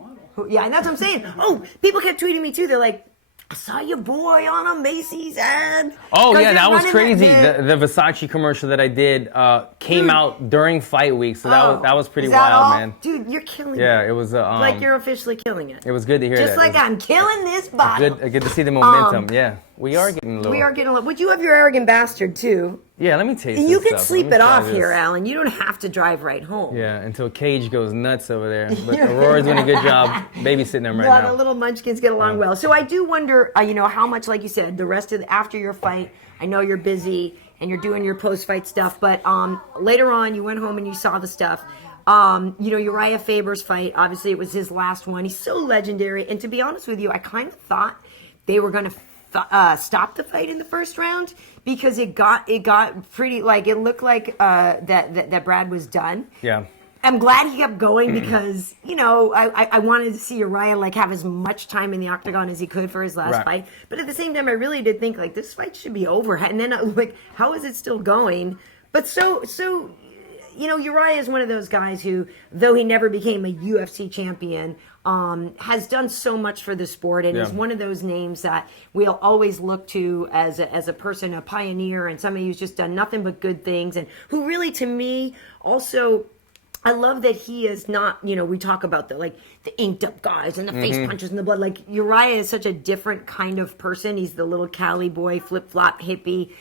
Yeah, and that's what I'm saying. Oh, people kept tweeting me too. They're like, I saw your boy on a Macy's ad. Oh yeah, that was crazy. The Versace commercial that I did came out during fight week, so that was pretty wild, man. Dude, you're killing it. Yeah, it was like you're officially killing it. It was good to hear that. Just like I'm killing this bottle. Good to see the momentum. Yeah, we are getting a little. We are getting a little. Would you have your arrogant bastard too? Yeah, let me taste this. You can sleep it off here, Alan. You don't have to drive right home. Yeah, until Cage goes nuts over there. But Aurora's doing a good job babysitting him right now. The little munchkins get along well. So I do wonder, how much, like you said, the rest of after your fight. I know you're busy and you're doing your post-fight stuff, but later on you went home and you saw the stuff. Uriah Faber's fight. Obviously, it was his last one. He's so legendary. And to be honest with you, I kind of thought they were going to stop the fight in the first round because it got pretty like it looked like that Brad was done. Yeah. I'm glad he kept going because I wanted to see Uriah like have as much time in the octagon as he could for his last fight. But at the same time, I really did think like this fight should be over. And then like, how is it still going? But so Uriah is one of those guys who, though he never became a UFC champion, has done so much for the sport, and is one of those names that we'll always look to as a person, a pioneer, and somebody who's just done nothing but good things, and who really, to me, also, I love that he is not, we talk about the inked up guys and the face punches and the blood. Like, Uriah is such a different kind of person. He's the little Cali boy, flip-flop hippie,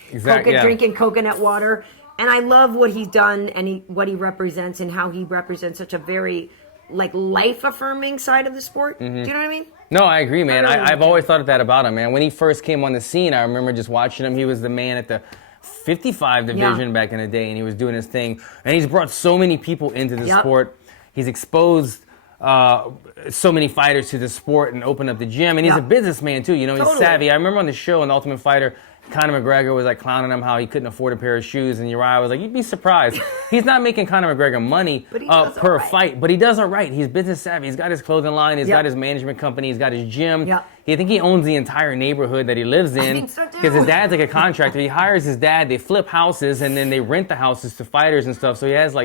drinking coconut water. And I love what he's done and what he represents and how he represents such a very, life-affirming side of the sport. Do you know what I mean? No, I agree, man. I've always thought that about him, man. When he first came on the scene, I remember just watching him. He was the man at the 55 division back in the day, and he was doing his thing. And he's brought so many people into the sport. He's exposed so many fighters to the sport and opened up the gym. And he's a businessman, too. He's savvy. I remember on the show, on The Ultimate Fighter, Conor McGregor was clowning him how he couldn't afford a pair of shoes, and Uriah was like, you'd be surprised. He's not making Conor McGregor money per fight, but he does all right. He's business savvy. He's got his clothing line. He's got his management company. He's got his gym. I think he owns the entire neighborhood that he lives in. I think so, too. Because his dad's a contractor. He hires his dad. They flip houses, and then they rent the houses to fighters and stuff. So he has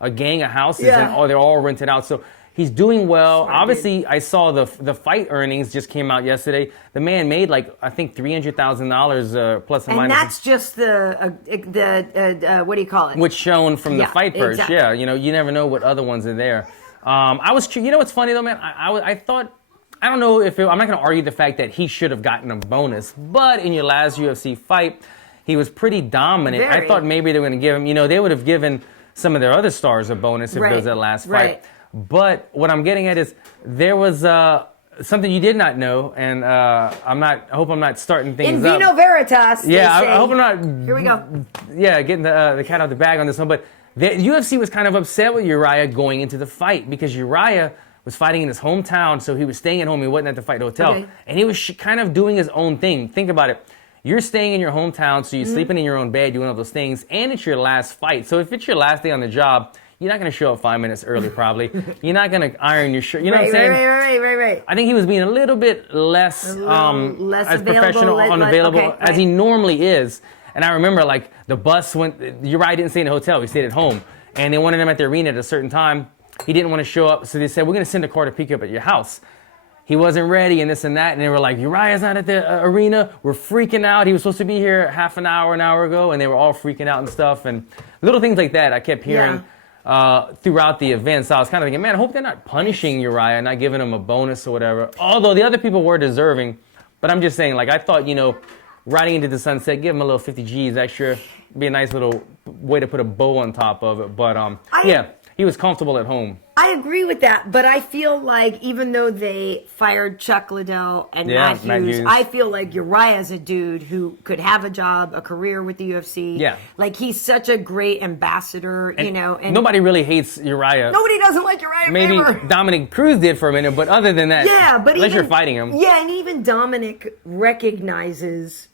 a gang of houses, and they're all rented out. So he's doing well. Obviously, I saw the fight earnings just came out yesterday. The man made I think $300,000 plus or minus. And that's just the what do you call it? What's shown from the fight purse. Exactly. Yeah, you never know what other ones are there. What's funny though, man? I thought, I don't know if I'm not going to argue the fact that he should have gotten a bonus, but in your last UFC fight, he was pretty dominant. I thought maybe they were going to give him. They would have given some of their other stars a bonus if it was that last fight. But what I'm getting at is there was something you did not know, and I hope I'm not starting things up. In vino veritas. Yeah, I hope I'm not. Here we go. Yeah, getting the cat out of the bag on this one. But the UFC was kind of upset with Uriah going into the fight because Uriah was fighting in his hometown, so he was staying at home. He wasn't at the fight hotel, and he was kind of doing his own thing. Think about it. You're staying in your hometown, so you're sleeping in your own bed, doing all those things, and it's your last fight. So if it's your last day on the job, you're not going to show up 5 minutes early, probably. You're not going to iron your shirt. You know what I'm saying? Right. I think he was being a little bit less as professional, unavailable as he normally is. And I remember, the bus went. Uriah didn't stay in the hotel. He stayed at home. And they wanted him at the arena at a certain time. He didn't want to show up, so they said, we're going to send a car to pick you up at your house. He wasn't ready and this and that. And they were like, Uriah's not at the arena. We're freaking out. He was supposed to be here half an hour ago. And they were all freaking out and stuff. And little things like that I kept hearing. Throughout the event. So I was kind of thinking, man, I hope they're not punishing Uriah, not giving him a bonus or whatever. Although the other people were deserving. But I'm just saying, I thought, riding into the sunset, give him a little 50 G's extra. Be a nice little way to put a bow on top of it. But, he was comfortable at home. I agree with that, but I feel like even though they fired Chuck Liddell and Matt Hughes, I feel like Uriah's a dude who could have a job, a career with the UFC. Yeah. He's such a great ambassador, And nobody really hates Uriah. Nobody doesn't like Uriah Faber. Maybe Dominick Cruz did for a minute, but other than that, unless you're fighting him. Yeah, and even Dominick recognizes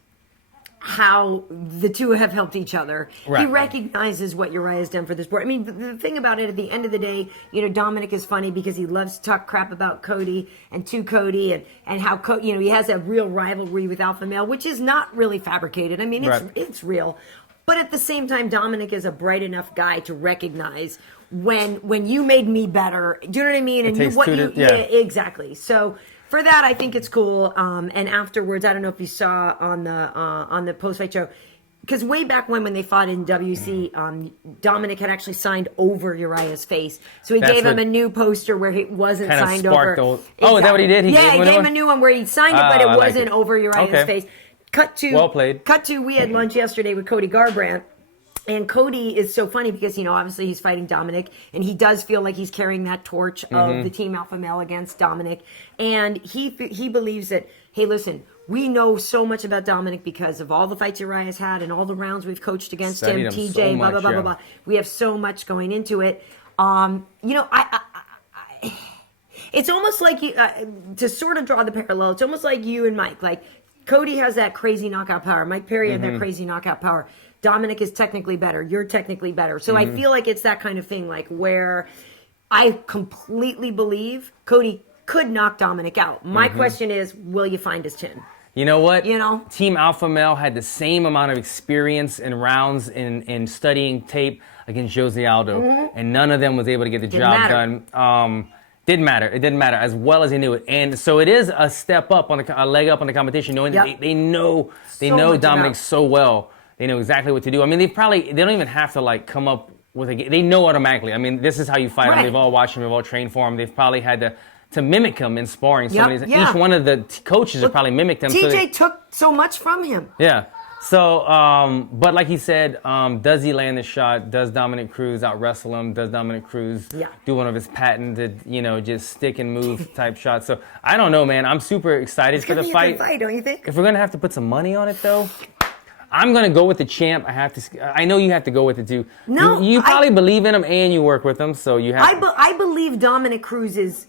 how the two have helped each other. Right. He recognizes what Uriah has done for the sport. I mean, the thing about it, at the end of the day, Dominick is funny because he loves to talk crap about Cody and how he has a real rivalry with Alpha Male, which is not really fabricated. I mean, it's real. But at the same time, Dominick is a bright enough guy to recognize when you made me better. Do you know what I mean? Exactly. So for that, I think it's cool. And afterwards, I don't know if you saw on the post-fight show, because way back when they fought in WC, Dominick had actually signed over Uriah's face. So he gave him a new poster where it wasn't signed over. Is that what he did? He gave him a new one where he signed it, but it wasn't over Uriah's face. Well played. Cut to, we had lunch yesterday with Cody Garbrandt. And Cody is so funny because, obviously he's fighting Dominick, and he does feel like he's carrying that torch of the Team Alpha Male against Dominick. And he believes that, hey, listen, we know so much about Dominick because of all the fights Uriah's had and all the rounds we've coached against him, TJ, so blah, blah, blah, blah, blah. We have so much going into it. It's almost like, to sort of draw the parallel, it's almost like you and Mike. Cody has that crazy knockout power. Mike Perry had that crazy knockout power. Dominick is technically better. You're technically better. So I feel like it's that kind of thing, where I completely believe Cody could knock Dominick out. My question is, will you find his chin? You know what? Team Alpha Male had the same amount of experience in rounds in studying tape. against Jose Aldo, and none of them was able to get the job done. Didn't matter. It didn't matter as well as he knew it. And so it is a step up a leg up on the competition, knowing that they know Dominick so well. They know exactly what to do. I mean, they don't even have to like come up with a game. They know automatically. I mean, this is how you fight him. They've all watched him. They've all trained for him. They've probably had to mimic him in sparring. So each one of the coaches have probably mimicked him. TJ took so much from him. Yeah. So, but like he said, does he land the shot? Does Dominick Cruz out-wrestle him? Does Dominick Cruz do one of his patented, just stick and move type shots? So, I don't know, man. I'm super excited for the fight. It's going to be a good fight, don't you think? If we're going to have to put some money on it, though, I'm going to go with the champ. I know you have to go with it, too. No, you probably believe in him and you work with him, so you have I believe Dominick Cruz is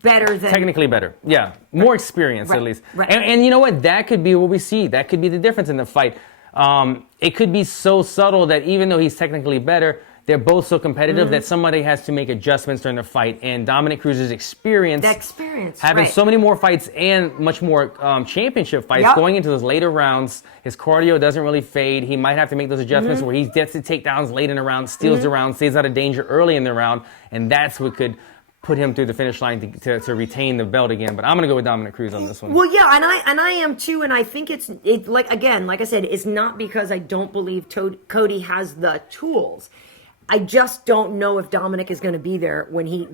better than... Technically better. Yeah. More experience, at least. Right. And you know what? That could be what we see. That could be the difference in the fight. It could be so subtle that even though he's technically better, they're both so competitive that somebody has to make adjustments during the fight. And Dominick Cruz's experience... Having so many more fights and much more championship fights going into those later rounds. His cardio doesn't really fade. He might have to make those adjustments where he gets the takedowns late in the round, steals the round, stays out of danger early in the round. And that's what could put him through the finish line to retain the belt again. But I'm going to go with Dominick Cruz on this one. Well, yeah, and I am too, and I think it's like I said, it's not because I don't believe Cody has the tools. I just don't know if Dominick is going to be there when he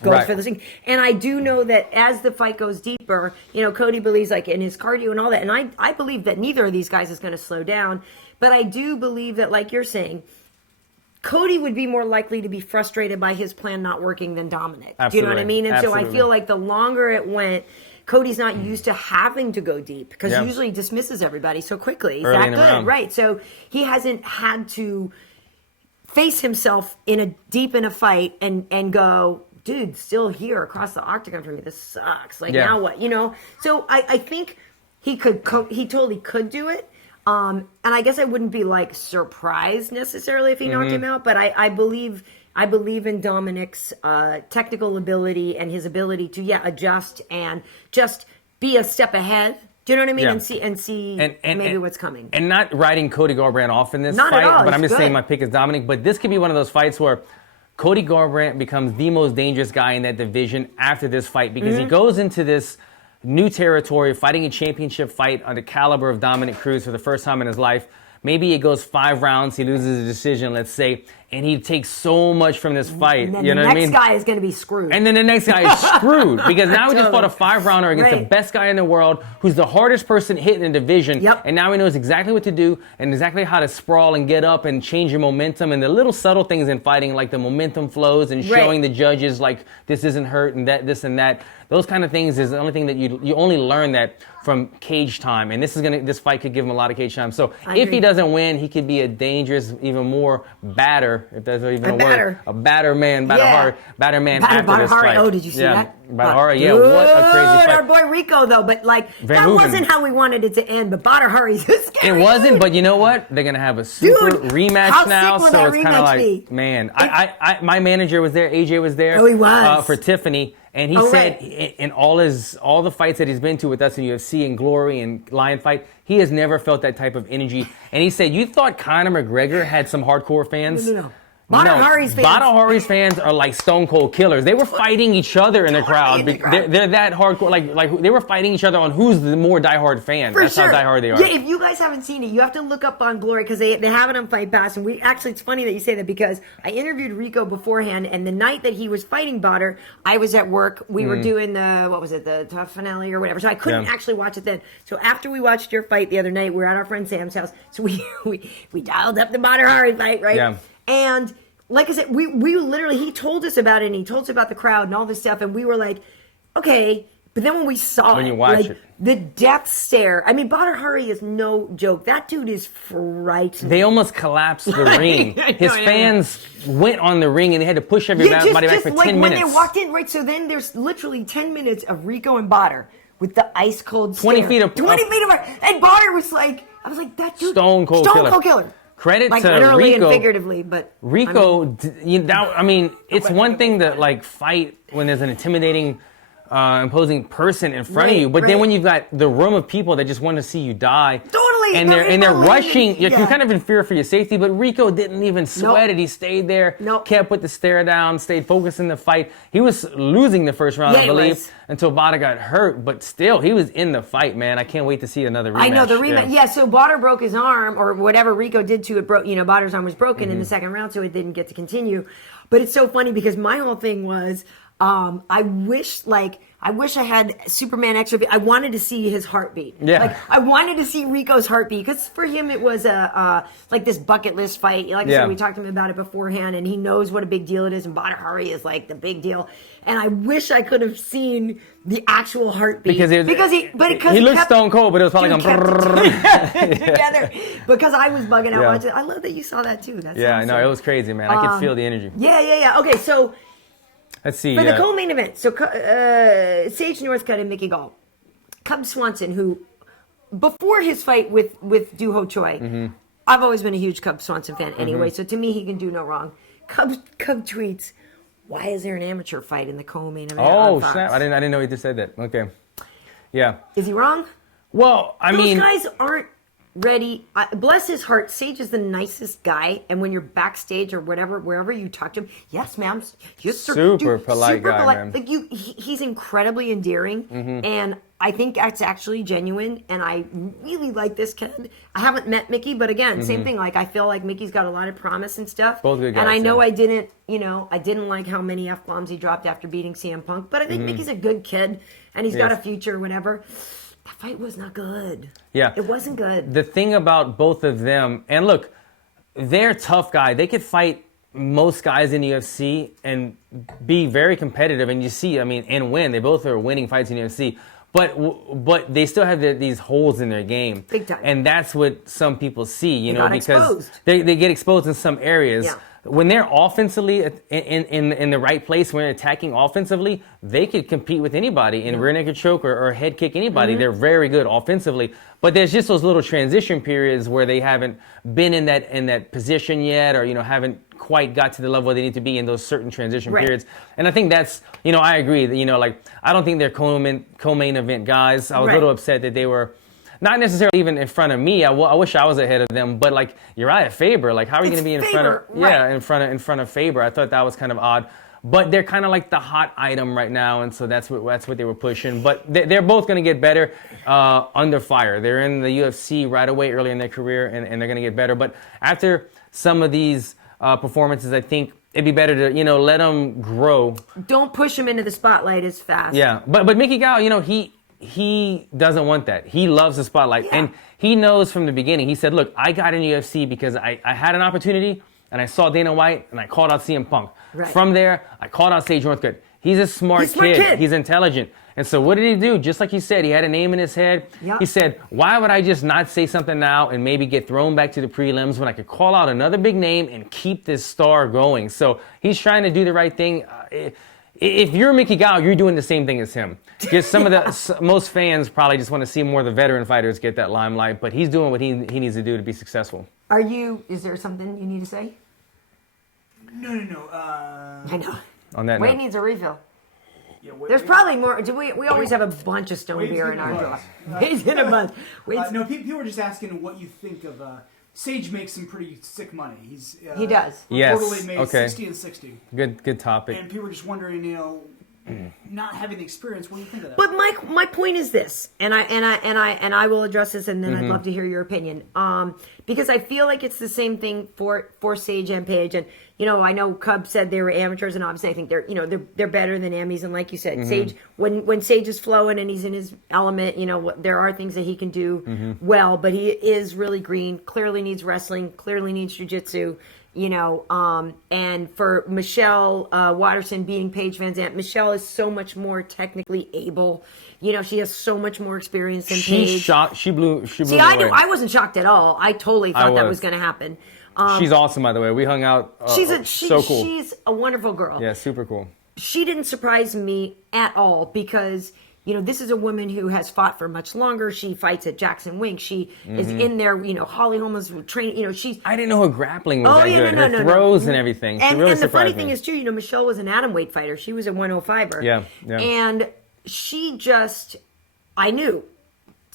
goes for this thing. And I do know that as the fight goes deeper, Cody believes like in his cardio and all that, and I believe that neither of these guys is going to slow down. But I do believe that, like you're saying, Cody would be more likely to be frustrated by his plan not working than Dominick. Absolutely. Do you know what I mean? And Absolutely. so I feel like the longer it went, Cody's not used to having to go deep because he usually dismisses everybody so quickly. He's Early that in the good, round. right? So he hasn't had to face himself deep in a fight and go, dude, still here across the octagon from me. This sucks. Like now what? So I think he totally could do it. And I guess I wouldn't be like surprised necessarily if he knocked him out, but I believe in Dominick's technical ability and his ability to adjust and just be a step ahead. Do you know what I mean? Yeah. And see maybe what's coming. And not writing Cody Garbrandt off in this Not fight, at all. but I'm He's just saying good. my pick is Dominick. But this could be one of those fights where Cody Garbrandt becomes the most dangerous guy in that division after this fight because he goes into this new territory, fighting a championship fight on the caliber of Dominick Cruz for the first time in his life. Maybe it goes 5 rounds, he loses a decision, let's say, and he takes so much from this fight. And then you know the what I next mean? guy is going to be screwed. And then the next guy is screwed because now he just fought a Totally. 5-rounder against the best guy in the world, who's the hardest person hit in the division. Yep. And now he knows exactly what to do and exactly how to sprawl and get up and change your momentum and the little subtle things in fighting, like the momentum flows and showing the judges like this isn't hurt and that this and that. Those kind of things is the only thing that you only learn that from cage time, and this fight could give him a lot of cage time. So if he doesn't win, he could be a dangerous, even more batter, if that's even a word, a batter man, batter man after this fight. Oh, did you see that? Badr, what a crazy fight. Our boy Rico, though, but that Verhoeven. wasn't how we wanted it to end. But Badr is scary. It wasn't, but you know what? They're gonna have a super rematch how now, sick will so that it's kind of rematch like, be? man, my manager was there, AJ was there. Oh, he was. For Tiffany. And he said in all the fights that he's been to with us in UFC and Glory and Lion Fight, he has never felt that type of energy. And he said, you thought Conor McGregor had some hardcore fans? No. Badr fans are like stone cold killers. They were fighting each other in the crowd. They're that hardcore. Like they were fighting each other on who's the more diehard fan. That's how diehard they are. Yeah, if you guys haven't seen it, you have to look up on Glory because they have it on Fight Pass. And it's funny that you say that because I interviewed Rico beforehand, and the night that he was fighting Badr, I was at work. We were doing the tough finale or whatever. So I couldn't actually watch it then. So after we watched your fight the other night, we were at our friend Sam's house. So we dialed up the Badr fight, right? Yeah. And like I said, we literally, he told us about it, and he told us about the crowd and all this stuff, and we were like, okay. But then when we saw When you watch it. the death stare, I mean, Badr is no joke. That dude is frightening. They almost collapsed the ring. His fans went on the ring, and they had to push everybody back for 10 minutes. When they walked in, right? So then there's literally 10 minutes of Rico and Badr with the ice cold 20 stare. feet of... 20 feet of... And Badr was like, I was like, that dude... Stone cold killer. Credit like to literally Rico. and figuratively, but Rico, it's one thing to like fight when there's an intimidating, imposing person in front of you, but then when you've got the room of people that just want to see you die, totally, and they're rushing. You're kind of in fear for your safety, but Rico didn't even sweat it. He stayed there, kept with the stare down, stayed focused in the fight. He was losing the first round, I believe, until Badr got hurt, but still, he was in the fight, man. I can't wait to see another rematch. I know, the rematch. Yeah, so Badr broke his arm, or whatever Rico did to it, Badr's arm was broken in the second round, so it didn't get to continue. But it's so funny because my whole thing was, I wish I had Superman extra. I wanted to see his heartbeat. Yeah. Like, I wanted to see Rico's heartbeat because for him it was like this bucket list fight. Like I said, we talked to him about it beforehand, and he knows what a big deal it is. And Badr Hari is like the big deal. And I wish I could have seen the actual heartbeat because he looked stone cold, but it was probably together because I was bugging out watching. I love that you saw that too. That's awesome. No, it was crazy, man. I could feel the energy. Yeah. Okay, so. Let's see. For the co-main event, so Sage Northcutt and Mickey Gall. Cub Swanson, who, before his fight with Do Ho Choi, I've always been a huge Cub Swanson fan anyway, so to me, he can do no wrong. Cub tweets, why is there an amateur fight in the co-main event on Fox? Snap. I didn't know he just said that. Okay. Yeah. Is he wrong? Well, Those guys aren't ready. Bless his heart, Sage is the nicest guy, and when you're backstage or whatever, wherever you talk to him, yes, ma'am, super polite guy, man. Like he's incredibly endearing, and I think that's actually genuine. And I really like this kid. I haven't met Mickey, but again, same thing. Like I feel like Mickey's got a lot of promise and stuff. Both good guys. And I know I didn't like how many F-bombs he dropped after beating CM Punk, but I think Mickey's a good kid, and he's got a future, or whatever. That fight was not good. Yeah. It wasn't good. The thing about both of them, and look, they're tough guys. They could fight most guys in the UFC and be very competitive. And you see, and win. They both are winning fights in the UFC. But they still have these holes in their game. Big time. And that's what some people see, because exposed. They get exposed in some areas. Yeah. When they're offensively in the right place, when they're attacking offensively, they could compete with anybody in rear naked choke or head kick anybody. They're very good offensively. But there's just those little transition periods where they haven't been in that position yet, or haven't quite got to the level they need to be in those certain transition periods. And I think that's, I agree that, I don't think they're co-main event guys. I was a little upset that they were not necessarily even in front of me. I wish I was ahead of them, but like Uriah Faber, like how are you going to be in Faber, in front of Faber? I thought that was kind of odd. But they're kind of like the hot item right now, and so that's what they were pushing. But they're both going to get better under fire. They're in the UFC right away early in their career, and they're going to get better. But after some of these performances, I think it'd be better to let them grow. Don't push them into the spotlight as fast. Yeah, but Mickey Gall, he doesn't want that. He loves the spotlight. Yeah. And he knows from the beginning. He said, look, I got in UFC because I had an opportunity, and I saw Dana White, and I called out CM Punk. Right. From there, I called out Sage Northcutt. He's a smart kid. He's intelligent. And so what did he do? Just like you said, he had a name in his head. Yep. He said, why would I just not say something now and maybe get thrown back to the prelims when I could call out another big name and keep this star going? So he's trying to do the right thing. If you're Mickey Gall, you're doing the same thing as him. Just some of the most fans probably just want to see more of the veteran fighters get that limelight, but he's doing what he needs to do to be successful. Is there something you need to say? No. I know. On that Wade note. needs a refill. Yeah, there's probably more. We always have a bunch of stone beer in our drawer. He's in a bunch. No, people were just asking what you think of. Sage makes some pretty sick money. He does. Yes. Totally made 60 and 60. Good topic. And people were just wondering, not having the experience. What do you think of that? But my point is this, and I will address this, and then I'd love to hear your opinion. Because I feel like it's the same thing for Sage and Paige, and I know Cub said they were amateurs, and obviously I think they're better than Amis, and like you said, Sage when Sage is flowing and he's in his element, there are things that he can do well, but he is really green. Clearly needs wrestling. Clearly needs jiu-jitsu. And for Michelle Waterson being Paige Van Zandt, Michelle is so much more technically able. She has so much more experience than Paige. She's shocked. She blew See, I knew. I wasn't shocked at all. I totally thought that was going to happen. She's awesome, by the way. We hung out. So cool. She's a wonderful girl. Yeah, super cool. She didn't surprise me at all because this is a woman who has fought for much longer. She fights at Jackson Wink. She is in there. Holly Holm was training. She's. I didn't know her grappling was that good. Her throws and everything. And the funny thing is too, Michelle was an atomweight fighter. She was a 105er. Yeah. And she just, I knew,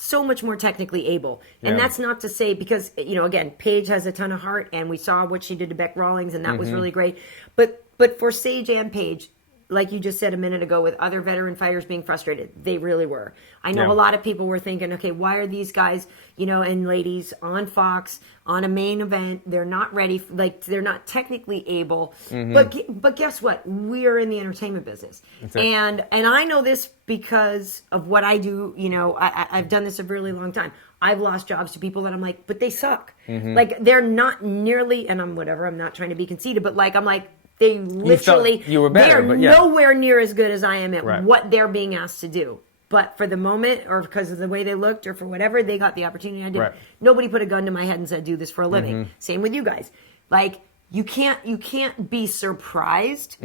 so much more technically able. And that's not to say, because, you know, again, Paige has a ton of heart, and we saw what she did to Beck Rawlings, and that was really great. But for Sage and Paige, like you just said a minute ago, with other veteran fighters being frustrated, they really were. I know a lot of people were thinking, okay, why are these guys, you know, and ladies on Fox on a main event? They're not ready, like they're not technically able. But guess what? We're in the entertainment business, and I know this because of what I do. You know, I've done this a really long time. I've lost jobs to people that I'm like, but they suck. Like they're not nearly, and I'm not trying to be conceited, but like I'm like. They literally, you were better, they're nowhere near as good as I am at what they're being asked to do. But for the moment, or because of the way they looked, or for whatever, they got the opportunity. I did. Nobody put a gun to my head and said, "Do this for a living." Same with you guys. Like you can't be surprised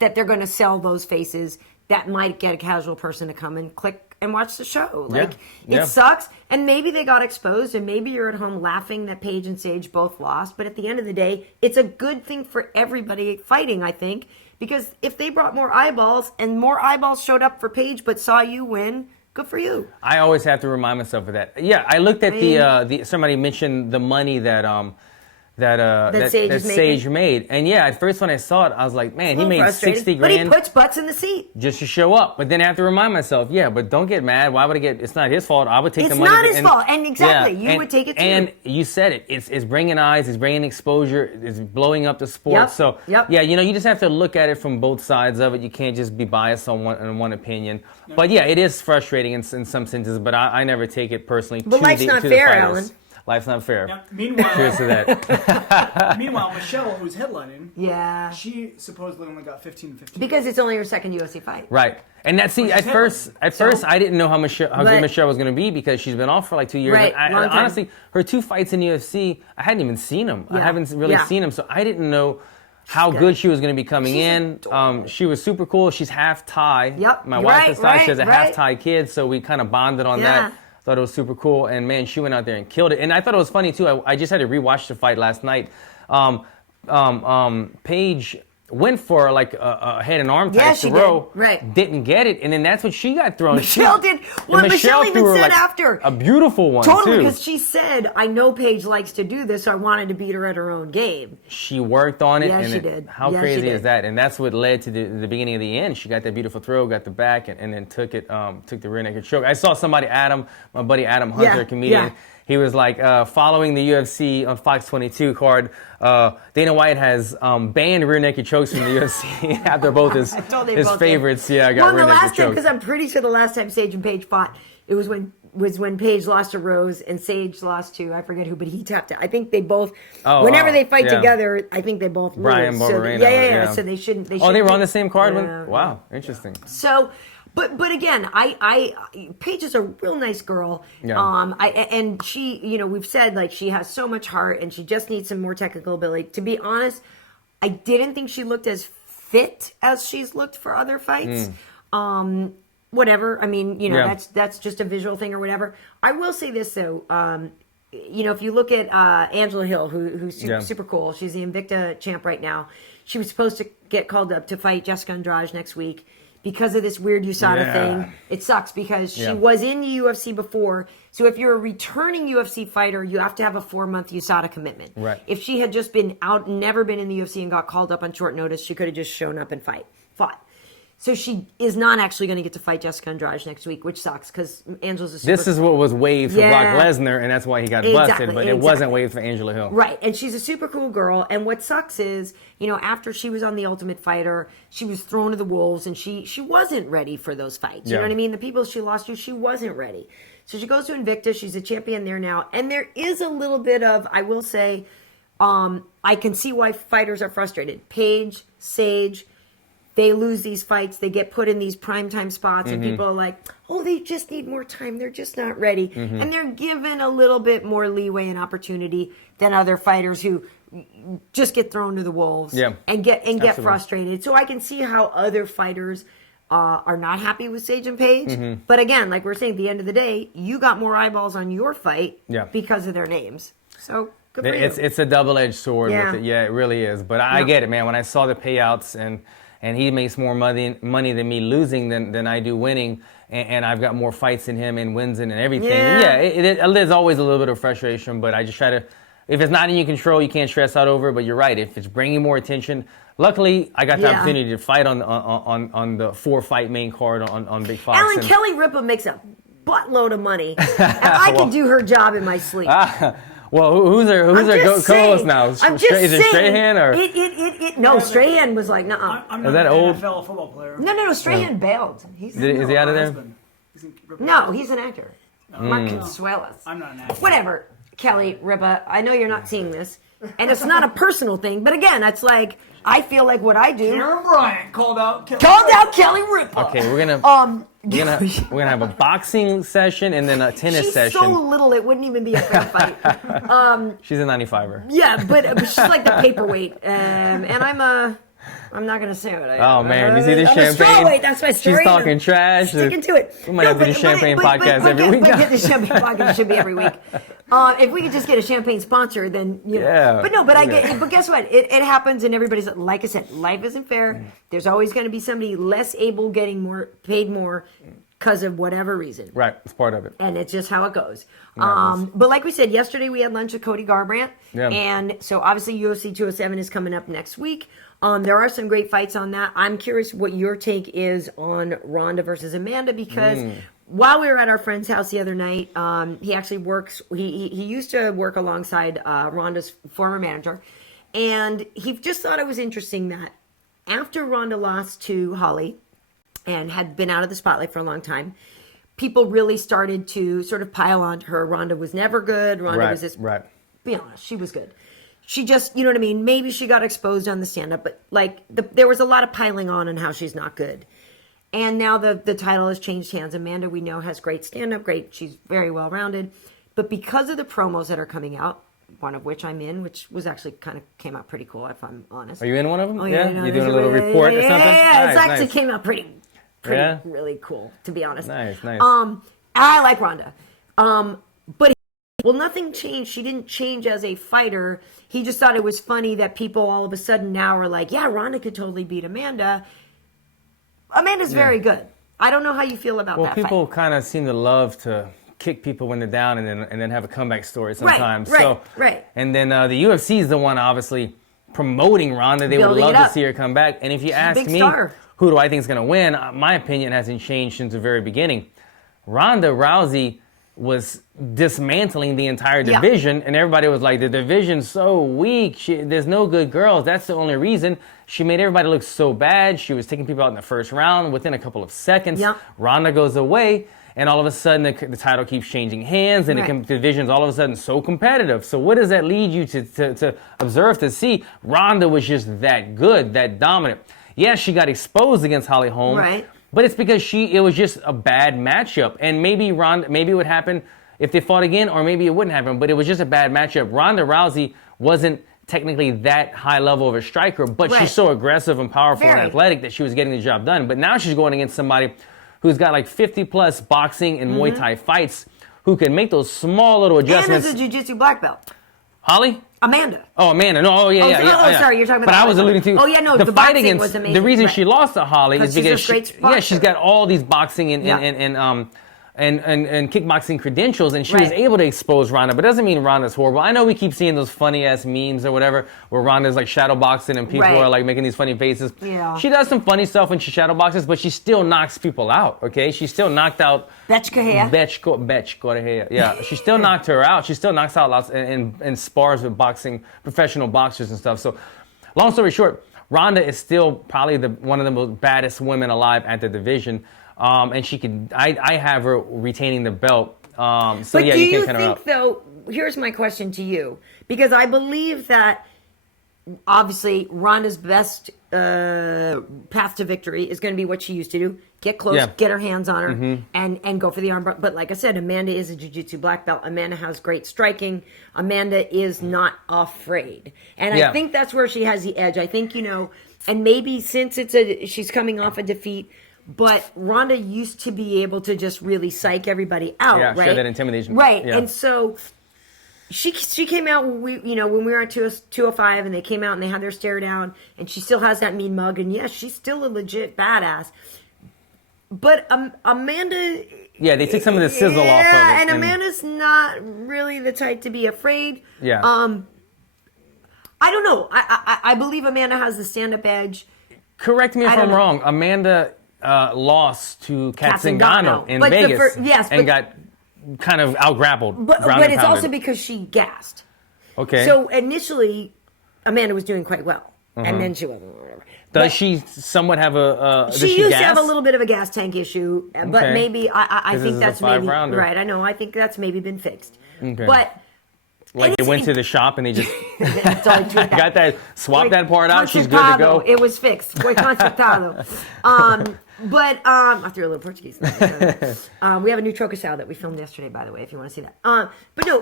that they're going to sell those faces that might get a casual person to come and click and watch the show. Like it sucks, and maybe they got exposed, and maybe you're at home laughing that Paige and Sage both lost. But at the end of the day, it's a good thing for everybody fighting, I think, because if they brought more eyeballs and more eyeballs showed up for Paige but saw you win, good for you. I always have to remind myself of that. Yeah, I looked at the somebody mentioned the money that Sage made. And yeah, at first when I saw it, I was like, man, he made $60,000. But he puts butts in the seat. Just to show up. But then I have to remind myself, but don't get mad. Why would I get, it's not his fault. I would take the money. It's not his fault. And exactly, you would take it too. And you said it. It's bringing eyes, it's bringing exposure, it's blowing up the sport. So, yeah, you know, you just have to look at it from both sides of it. You can't just be biased on one opinion. No. But yeah, it is frustrating in some senses, but I never take it personally. But life's not fair, Alan. Life's not fair. Now, meanwhile, cheers to that. Meanwhile, Michelle, who's headlining, she supposedly only got 15 to 15. Because it's only her second UFC fight. Right. And that's, at first I didn't know how good Michelle was going to be because she's been off for like 2 years. Right, and honestly, her 2 fights in UFC, I hadn't even seen them. I haven't really seen them, so I didn't know how good she was going to be coming in. She was super cool. She's half Thai. Yep. My wife is Thai. She has a half Thai kid, so we kind of bonded on that. Thought it was super cool, and man, she went out there and killed it. And I thought it was funny too. I just had to rewatch the fight last night. Paige went for like a head and arm type throw, didn't get it, and then that's what she got thrown. Michelle did. Well, Michelle even said after a beautiful one totally, because she said, "I know Paige likes to do this, so I wanted to beat her at her own game." She worked on it, and she did. How crazy is that? And that's what led to the beginning of the end. She got that beautiful throw, got the back, and then took the rear naked choke. I saw somebody, my buddy Adam Hunter, comedian. Yeah. He was like, following the UFC on Fox 22 card, Dana White has banned rear naked chokes from the UFC after both his favorites. Got rear naked chokes. The last time, because I'm pretty sure the last time Sage and Paige fought, it was when Paige lost to Rose and Sage lost to, I forget who, but he tapped it. I think they both, whenever they fight together, I think they both lose. Bryant, Barberena. So they shouldn't. They they were on the same card? Wow, interesting. So... But again, Paige is a real nice girl. Yeah. And she, you know, we've said like she has so much heart and she just needs some more technical ability. To be honest, I didn't think she looked as fit as she's looked for other fights. Whatever. I mean, you know, that's just a visual thing or whatever. I will say this though. You know, if you look at Angela Hill, who's super cool, she's the Invicta champ right now. She was supposed to get called up to fight Jessica Andrade next week. Because of this weird USADA thing, it sucks because she was in the UFC before. So if you're a returning UFC fighter, you have to have a 4-month USADA commitment. Right. If she had just been out, never been in the UFC and got called up on short notice, she could have just shown up and fought. So she is not actually going to get to fight Jessica Andrade next week, which sucks because Angela's a super... This is what was waived for Brock Lesnar, and that's why he got busted, but it wasn't waived for Angela Hill. Right, and she's a super cool girl, and what sucks is, you know, after she was on The Ultimate Fighter, she was thrown to the wolves, and she wasn't ready for those fights. You know what I mean? The people she lost to, she wasn't ready. So she goes to Invicta, she's a champion there now, and there is a little bit of, I will say, I can see why fighters are frustrated. Paige, Sage... They lose these fights. They get put in these primetime spots, and people are like, oh, they just need more time. They're just not ready. And they're given a little bit more leeway and opportunity than other fighters who just get thrown to the wolves and get frustrated. So I can see how other fighters are not happy with Sage and Paige. But again, like we're saying, at the end of the day, you got more eyeballs on your fight because of their names. So good for you. It's a double-edged sword with it. Yeah, it really is. But I get it, man. When I saw the payouts and he makes more money than me losing than I do winning, and I've got more fights than him and wins and everything. Yeah. There's always a little bit of frustration, but I just try to, if it's not in your control, you can't stress out over it, but you're right, if it's bringing more attention. Luckily, I got the opportunity to fight on the 4-fight main card on Big Fox. Ellen Kelly Ripa makes a buttload of money, and I can do her job in my sleep. Well, who's her co-host now? Is it Strahan or? No, Strahan was like, nah. I'm Is not that an old? NFL football player. No, Strahan bailed. Is he out of there? No, he's an actor. Mark Consuelos. I'm not an actor. Whatever, Kelly Ripa. I know you're not seeing this, and it's not a personal thing, but again, it's like I feel like what I do. Aaron Bryant called out Kelly Ripa. Okay, we're gonna have a boxing session and then a tennis session. She's so little, it wouldn't even be a fair fight. She's a 95er. Yeah, but she's like the paperweight, and I'm not gonna say what I am. Oh man, you see this I'm champagne? A strawweight, that's my story. She's talking trash. Sticking to it. We might have to do champagne podcast every week. But get the champagne podcast should be every week. If we could just get a champagne sponsor, then you know. Yeah. But no, but guess what? It happens, and everybody's like I said, life isn't fair. There's always going to be somebody less able, getting paid more, because of whatever reason. Right, it's part of it. And it's just how it goes. But like we said, yesterday we had lunch with Cody Garbrandt. Yeah. And so obviously UFC 207 is coming up next week. There are some great fights on that. I'm curious what your take is on Ronda versus Amanda, because while we were at our friend's house the other night, he actually works, he used to work alongside Ronda's former manager. And he just thought it was interesting that after Ronda lost to Holly and had been out of the spotlight for a long time, people really started to sort of pile on to her. Ronda was never good. Ronda was this. Right. Be honest, she was good. She just, you know what I mean? Maybe she got exposed on the stand-up, but like there was a lot of piling on how she's not good. And now the title has changed hands. Amanda, we know, has great stand-up, she's very well-rounded. But because of the promos that are coming out, one of which I'm in, which was actually kind of came out pretty cool, if I'm honest. Are you in one of them? Oh, yeah. You doing a little report or something? Yeah, nice, it actually came out pretty really cool, to be honest. Nice. I like Ronda. But nothing changed. She didn't change as a fighter. He just thought it was funny that people all of a sudden now are like, yeah, Ronda could totally beat Amanda. Amanda's very good. I don't know how you feel about that Well, people kind of seem to love to kick people when they're down and then have a comeback story sometimes. Right. And then the UFC is the one obviously promoting Ronda. They would love to see her come back. And if you ask me, who do I think is going to win? My opinion hasn't changed since the very beginning. Ronda Rousey was dismantling the entire division, and everybody was like, the division's so weak. There's no good girls. That's the only reason. She made everybody look so bad. She was taking people out in the first round within a couple of seconds. Ronda goes away, and all of a sudden the title keeps changing hands, and the division's all of a sudden so competitive. So what does that lead you to observe, to see? Ronda was just that good, that dominant. Yes, she got exposed against Holly Holm. Right. But it's because it was just a bad matchup. And maybe it would happen if they fought again, or maybe it wouldn't happen. But it was just a bad matchup. Ronda Rousey wasn't technically that high level of a striker, but she's so aggressive and powerful and athletic that she was getting the job done. But now she's going against somebody who's got like 50-plus boxing and Muay Thai fights, who can make those small little adjustments. And is a jiu-jitsu black belt. Holly? Amanda. Oh, Amanda. No, yeah. Sorry, you're talking about. But I was alluding to. Oh, yeah, no, the fight boxing was amazing. The reason she lost to Holly is because she's got all these boxing and kickboxing credentials, and she was able to expose Ronda. But it doesn't mean Ronda's horrible. I know we keep seeing those funny ass memes or whatever, where Ronda's like shadow boxing and people are like making these funny faces. Yeah. She does some funny stuff when she shadow boxes, but she still knocks people out. Okay, she still knocked out. H.E.A.T. Yeah, she still knocked her out. She still knocks out lots and spars with professional boxers and stuff. So, long story short, Ronda is still probably one of the most baddest women alive at the division. And she could, I have her retaining the belt. So but yeah, do you can't you count her out. think, though, here's my question to you, because I believe that obviously Ronda's best path to victory is going to be what she used to do: get close, get her hands on her, and go for the arm. But like I said, Amanda is a jiu-jitsu black belt. Amanda has great striking. Amanda is not afraid, and I think that's where she has the edge. I think, and maybe since she's coming off a defeat. But Ronda used to be able to just really psych everybody out, right? Yeah, that intimidation. Right, yeah. and so She came out when we were at 205 and they came out and they had their stare down and she still has that mean mug and yes, she's still a legit badass. But Amanda... Yeah, they took some of the sizzle off of it. Yeah, and Amanda's not really the type to be afraid. Yeah. I don't know. I believe Amanda has the stand-up edge. Correct me if I'm wrong. Amanda lost to Kat Zingano in Vegas and got kind of out-grappled. But it's also because she gassed. Okay. So initially, Amanda was doing quite well. And then she wasn't, or whatever. Does she somewhat have a... She used to have a little bit of a gas tank issue, but maybe I think that's maybe... Rounder. Right, I know. I think that's maybe been fixed. Okay. But... Like they went to the shop and they just got that, swapped that part out, she's good to go. It was fixed. Foi consertado. But I threw a little Portuguese. We have a new Trocasal that we filmed yesterday, by the way, if you want to see that. But no,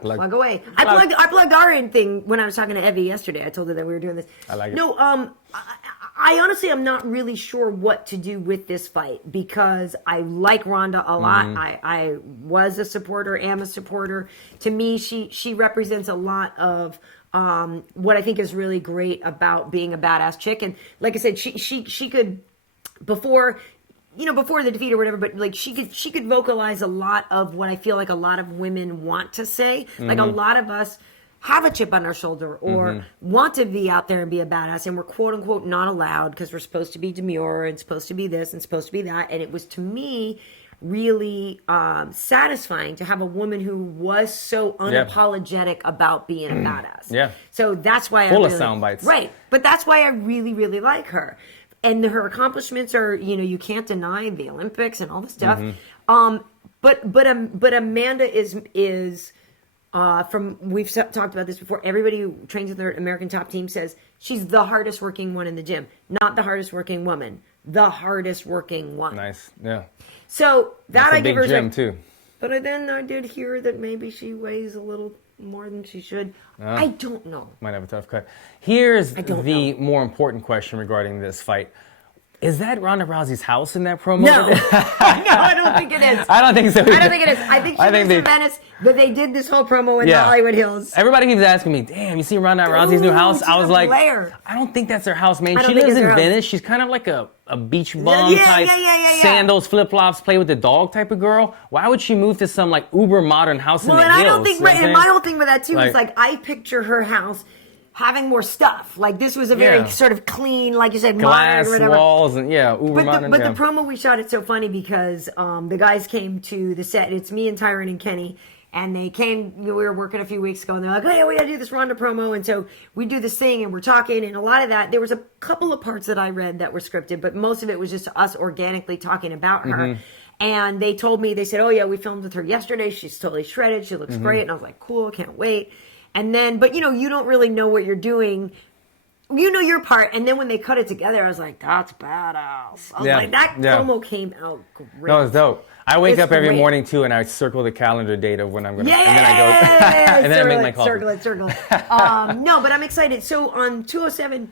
plug away. I plugged our in thing when I was talking to Evie yesterday. I told her that we were doing this. I like it. No, I honestly am not really sure what to do with this fight because I like Ronda a lot. I was a supporter, am a supporter. To me, she represents a lot of what I think is really great about being a badass chick. And like I said, she could before the defeat or whatever, but like she could vocalize a lot of what I feel like a lot of women want to say. Like a lot of us have a chip on our shoulder or want to be out there and be a badass and we're quote unquote not allowed because we're supposed to be demure and supposed to be this and supposed to be that. And it was to me really satisfying to have a woman who was so unapologetic about being a badass. Yeah. So that's why Full of sound bites. Right. But that's why I really, really like her. And her accomplishments are, you can't deny the Olympics and all the stuff. But Amanda is from we've talked about this before. Everybody who trains with their American Top Team says she's the hardest working one in the gym, not the hardest working woman, the hardest working one. Nice, yeah. So that I give her a big gym too. But then I did hear that maybe she weighs a little more than she should. I don't know. Might have a tough cut. Here's the more important question regarding this fight. Is that Ronda Rousey's house in that promo? No. No, I don't think it is. I don't think so either. I don't think it is. I think she lives in Venice, but they did this whole promo in the Hollywood Hills. Everybody keeps asking me, damn, you see Ronda Rousey's new house? I was like, I don't think that's her house, man. She lives in Venice. She's kind of like a beach bum type, sandals, flip-flops, play with the dog type of girl. Why would she move to some like uber modern house in the hills? Well, and I don't think, and my whole thing with that too is like, I picture her house having more stuff. Like this was a very sort of clean, like you said, glass modern or whatever. Walls and uber modern. But the promo we shot, it's so funny because the guys came to the set. It's me and Tyron and Kenny, and they came. We were working a few weeks ago, and they're like, "Hey, we gotta do this Ronda promo." And so we do this thing, and we're talking, and a lot of that. There was a couple of parts that I read that were scripted, but most of it was just us organically talking about her. And they told me, they said, "Oh yeah, we filmed with her yesterday. She's totally shredded. She looks great." And I was like, "Cool, can't wait." And then, but you don't really know what you're doing. You know your part. And then when they cut it together, I was like, that's badass. I was like, that promo came out great. That was dope. I wake up every morning too, and I circle the calendar date of when I'm going to, and then I go, and then I make my coffee. Circle it. No, but I'm excited. So on 207,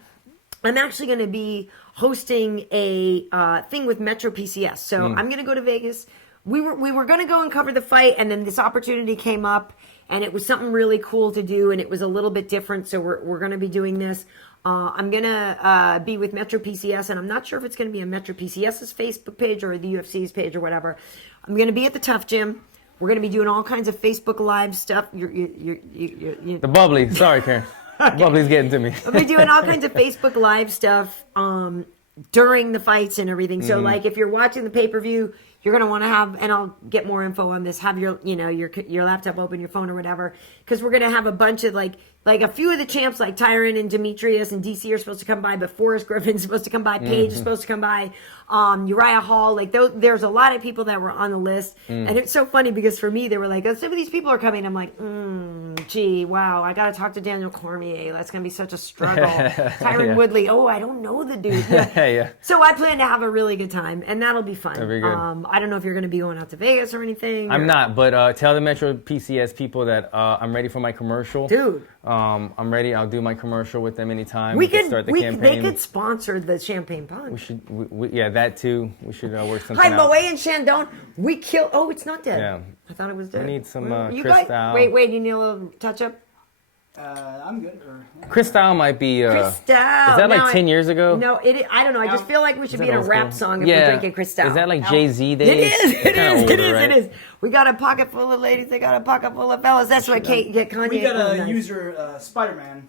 I'm actually going to be hosting a thing with Metro PCS. So I'm going to go to Vegas. We were going to go and cover the fight, and then this opportunity came up. And it was something really cool to do, and it was a little bit different, so we're going to be doing this. I'm going to be with Metro PCS, and I'm not sure if it's going to be on Metro PCS's Facebook page or the UFC's page or whatever. I'm going to be at the Tough Gym. We're going to be doing all kinds of Facebook Live stuff. The bubbly. Sorry, Karyn. Okay. Bubbly's getting to me. I'll be doing all kinds of Facebook Live stuff during the fights and everything. So, like, if you're watching the pay-per-view, you're going to want to have, and I'll get more info on this, have your laptop open, your phone or whatever, because we're going to have a bunch of, like a few of the champs, like Tyron and Demetrius and DC are supposed to come by, but Forrest Griffin's supposed to come by, Paige is supposed to come by, Uriah Hall, like, there's a lot of people that were on the list, and it's so funny, because for me, they were like, oh, some of these people are coming, I'm like, gee, wow, I got to talk to Daniel Cormier, that's going to be such a struggle, Tyron Woodley, oh, I don't know the dude, So I plan to have a really good time, and that'll be fun. That'll be good. I don't know if you're going to be going out to Vegas or anything. I'm not, but tell the Metro PCS people that I'm ready for my commercial. Dude. I'm ready. I'll do my commercial with them anytime. We could start the They campaign. could sponsor the champagne punch. We should, yeah, that too. We should work something Hi, out. Moet and Chandon. We kill. Oh, it's not dead. Yeah. I thought it was dead. We need some You Cristal. guys, wait. You need a little touch up. I'm good. Cristal might be. Cristal. Is that like 10 years ago? No, I don't know. I just feel like we should be in a old rap school? song if we're drinking Cristal. Is that like Jay-Z days? It is. It's kinda older, right? It is. We got a pocket full of ladies. They got a pocket full of fellas. That's why Kate get Kanye. We got a nice. user, Spider-Man,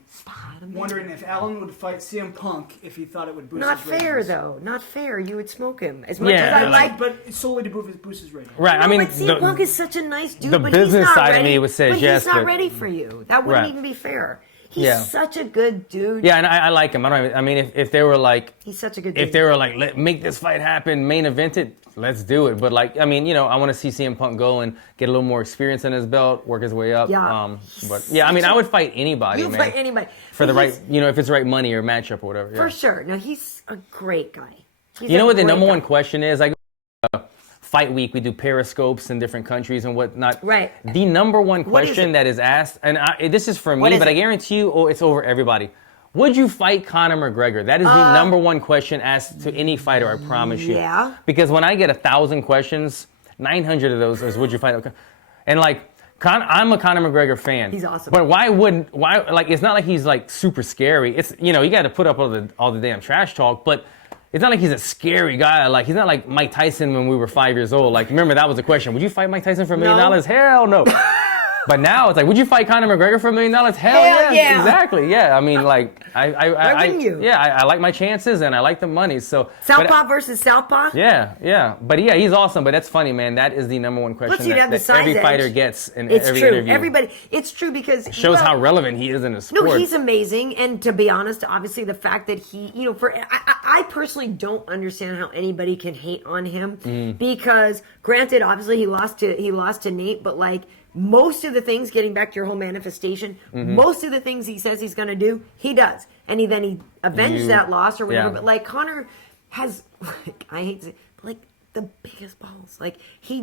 wondering if Alan would fight CM Punk if he thought it would boost Not his fair, ratings. though. Not fair. You would smoke him as much Yeah, as I like- like. But solely to boost his ratings. Right. I mean, but CM Punk is such a nice dude. the but business he's not side of ready, me would say but yes, he's not but- ready for you. That wouldn't Right. even be fair. He's Yeah. such a good dude. yeah, and I like him. I mean, if they were like, He's such a good dude. if they were like, make this fight happen, main event it, let's do it. But like, I mean, I want to see CM Punk go and get a little more experience in his belt, work his way up. Yeah. But yeah, I mean, I would fight anybody, You man. fight anybody For the But right, he's- if it's the right money or matchup or whatever. Yeah. For sure. No, he's a great guy. He's You know a what the great number guy. one question is? I go fight week, we do periscopes in different countries and whatnot. Right. The number one What is question it? that is asked, and this is for What me, is but I it? guarantee you, it's over everybody. Would you fight Conor McGregor? That is the number one question asked to any fighter, I promise you. Yeah. Because when I get 1,000 questions, 900 of those is would you fight? And like, I'm a Conor McGregor fan. He's awesome. But why? Like, it's not like he's like super scary. It's, you got to put up all the damn trash talk, but it's not like he's a scary guy. Like, he's not like Mike Tyson when we were 5 years old. Like, remember that was the question. Would you fight Mike Tyson for $1 million? No. Hell no. But now it's like, would you fight Conor McGregor for $1 million? Hell yeah. Exactly. Yeah. I mean, like, Why wouldn't you? Yeah, I like my chances and I like the money. So Southpaw versus Southpaw? yeah. But yeah, he's awesome. But that's funny, man. That is the number one question Plus, you'd have the that size every edge. fighter gets in It's every true. interview. Everybody, it's true because Shows how relevant he is in the sport. No, he's amazing, and to be honest, obviously the fact that he, I personally don't understand how anybody can hate on him because, granted, obviously he lost to Nate, but like most of the things, getting back to your whole manifestation, most of the things he says he's going to do, he does, and he avenged that loss or whatever. Yeah. But like Conor has, like, I hate to say, but like the biggest balls, like he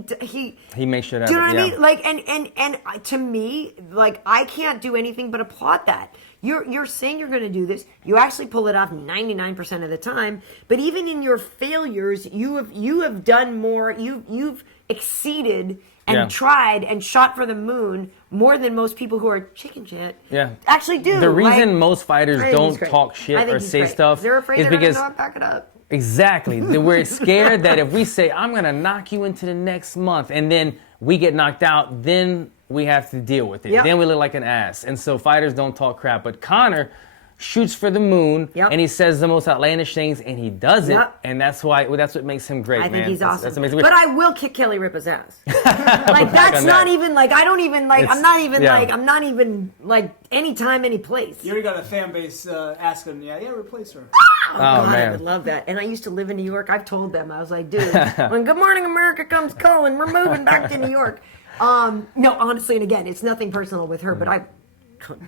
makes sure that. do you know what yeah. I mean? Like, and to me, like, I can't do anything but applaud that. You're saying you're going to do this. You actually pull it off 99% of the time. But even in your failures, you have done more. You've exceeded and tried and shot for the moon more than most people who are chicken shit. Yeah. Actually do. The reason Like, most fighters I think don't he's great. talk I shit think or he's say great. stuff They're afraid is they're because going to back it up. exactly we're scared that if we say I'm gonna knock you into the next month and then we get knocked out, then we have to deal with it. Yep. Then we look like an ass. And so fighters don't talk crap. But Conor shoots for the moon and he says the most outlandish things and he does it. Yep. And that's what makes him great, I man. think he's awesome. That's amazing. But I will kick Kelly Ripa's ass. Like, that's on not that. even, like, I don't even, like, I'm not even, yeah. like, I'm not even, like, anytime, any place. You already got a fan base asking, replace her. Oh, God, man. I would love that. And I used to live in New York. I've told them. I was like, dude, when Good Morning America comes calling, we're moving back to New York. No, honestly, and again, it's nothing personal with her, but I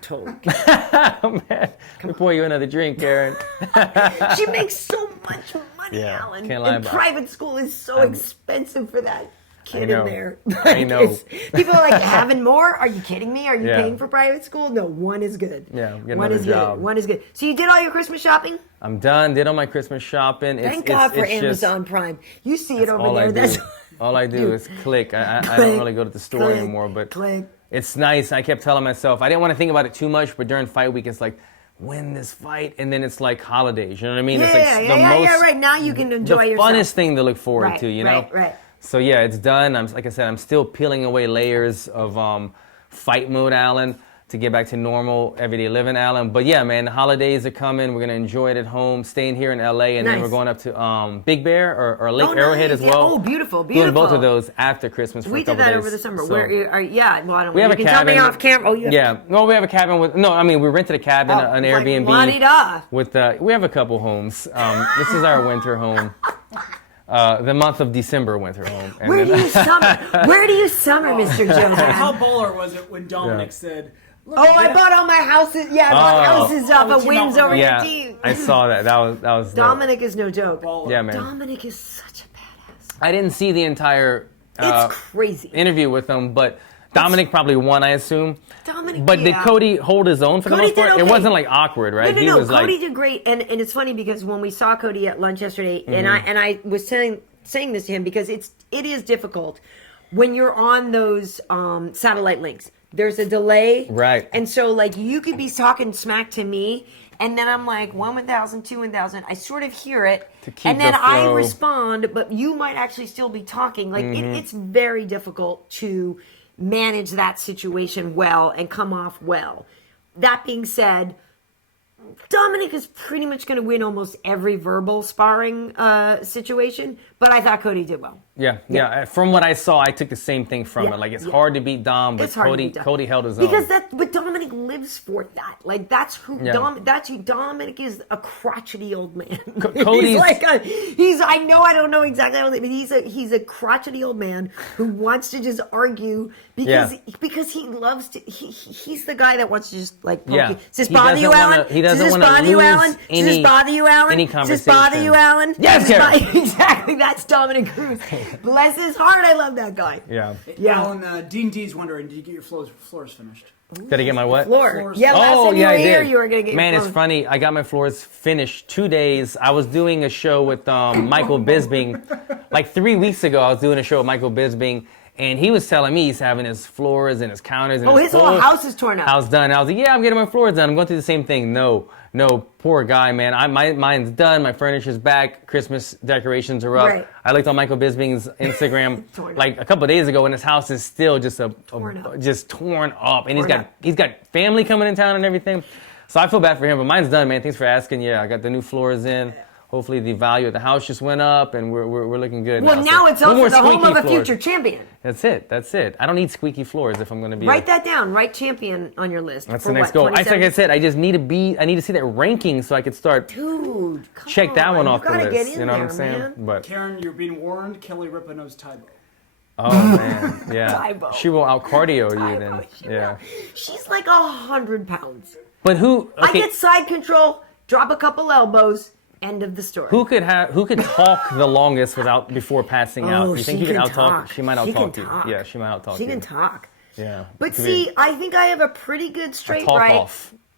told. Oh, man. We pour you another drink, Karyn. She makes so much money, Yeah, Alan. can't lie And about it. private school is so expensive for that kid know. in there. I know. People are like, having more? Are you kidding me? Are you Yeah. paying for private school? No, one is good. Yeah, get one another is job. good. One is good. So you did all your Christmas shopping? I'm done. Did all my Christmas shopping. Thank God for Amazon Prime. You see it over all there. I do. That's All I do Dude. is click. I Click, don't really go to the store click, anymore, but click. it's nice. I kept telling myself I didn't want to think about it too much, but during fight week, it's like win this fight, and then it's like holidays. You know what I mean? Yeah, it's like yeah, right. Now you can enjoy the yourself. funnest thing to look forward Right, to. You know? right. So yeah, it's done. Like I said, I'm still peeling away layers of fight mode, Alan, to get back to normal everyday living, Alan. But yeah, man, the holidays are coming. We're gonna enjoy it at home, staying here in LA, and then Nice. we're going up to Big Bear or Lake Oh, Arrowhead nice. as well. Yeah. Oh, beautiful, Doing both beautiful. of those after Christmas for We a couple did that days. over the summer. So, Well, I don't we have you a can cabin. tell me off camera. Oh, yeah. Well, we have a cabin with. No, I mean we rented a cabin, an like, Airbnb. la-di-da. With we have a couple homes. This is our winter home. The month of December winter home. And Where do then- you summer? Where do you summer, Mr. How Jouban? baller was it when Dominick said, "Look, Oh, I Dad, bought all my houses. Yeah, I bought houses off of team wins up. over your Yeah, team. I saw that. That was dope. Dominick is no joke. baller"? Yeah, man. Dominick is such a badass. I didn't see the entire It's crazy. interview with him, but Dominick probably won, I assume. Dominick, but did Cody hold his own for the most part? Okay. It wasn't like awkward, right? No. Cody did great, and it's funny because when we saw Cody at lunch yesterday, and I was saying this to him because it is difficult when you're on those satellite links. There's a delay, right? And so like you could be talking smack to me, and then I'm like 1,000, 2,000. I sort of hear it, and then I respond, but you might actually still be talking. Like it's very difficult to manage that situation well and come off well. That being said, Dominick is pretty much going to win almost every verbal sparring situation, but I thought Cody did well. Yeah. From what I saw, I took the same thing from it. Like it's hard to beat Dom, but Cody held his own. But Dominick lives for that. Like that's who Dominick is, a crotchety old man. Cody's I know I don't know exactly how, but he's a crotchety old man who wants to just argue because he loves to. He's the guy that wants to just like poke you. Does this bother you, Alan? Does this bother you, Alan? Does this bother you, Alan? Any conversation? Does this bother you, Alan? Yes, exactly. That's Dominick Cruz. Bless his heart. I love that guy. Yeah. Alan, Dean D's wondering, did you get your floors finished? Did I get my what? Floor. Yeah, last time you were here, you were going to get Man, your it's funny. I got my floors finished 2 days. I was doing a show with Michael Bisping. Like 3 weeks ago, I was doing a show with Michael Bisping. And he was telling me he's having his floors and his counters and his whole house is torn up. House done. I was like, I'm getting my floors done. I'm going through the same thing. No, poor guy, man. Mine's done. My furniture's back. Christmas decorations are up. Right. I looked on Michael Bisping's Instagram like a couple of days ago, and his house is still just torn up. And he's got family coming in town and everything. So I feel bad for him, but mine's done, man. Thanks for asking. Yeah, I got the new floors in. Hopefully the value of the house just went up, and we're looking good. Well, now it's also the home of a future champion. That's it. I don't need squeaky floors if I'm going to be. Write that down. Write champion on your list. That's the next goal. Like I said, I just need to see that ranking so I could start. Check that one off the list. You know what I'm saying? Man. But Karyn, you're being warned. Kelly Ripa knows Tybo. Oh man, yeah. Tybo. She will out cardio you then. Yeah. She's like 100 pounds. But who? Okay. I get side control. Drop a couple elbows. End of the story. Who could talk the longest before passing out? You think you can out-talk? She might out-talk you. Yeah, she might out-talk you. She can talk. Yeah. But see, I think I have a pretty good straight right.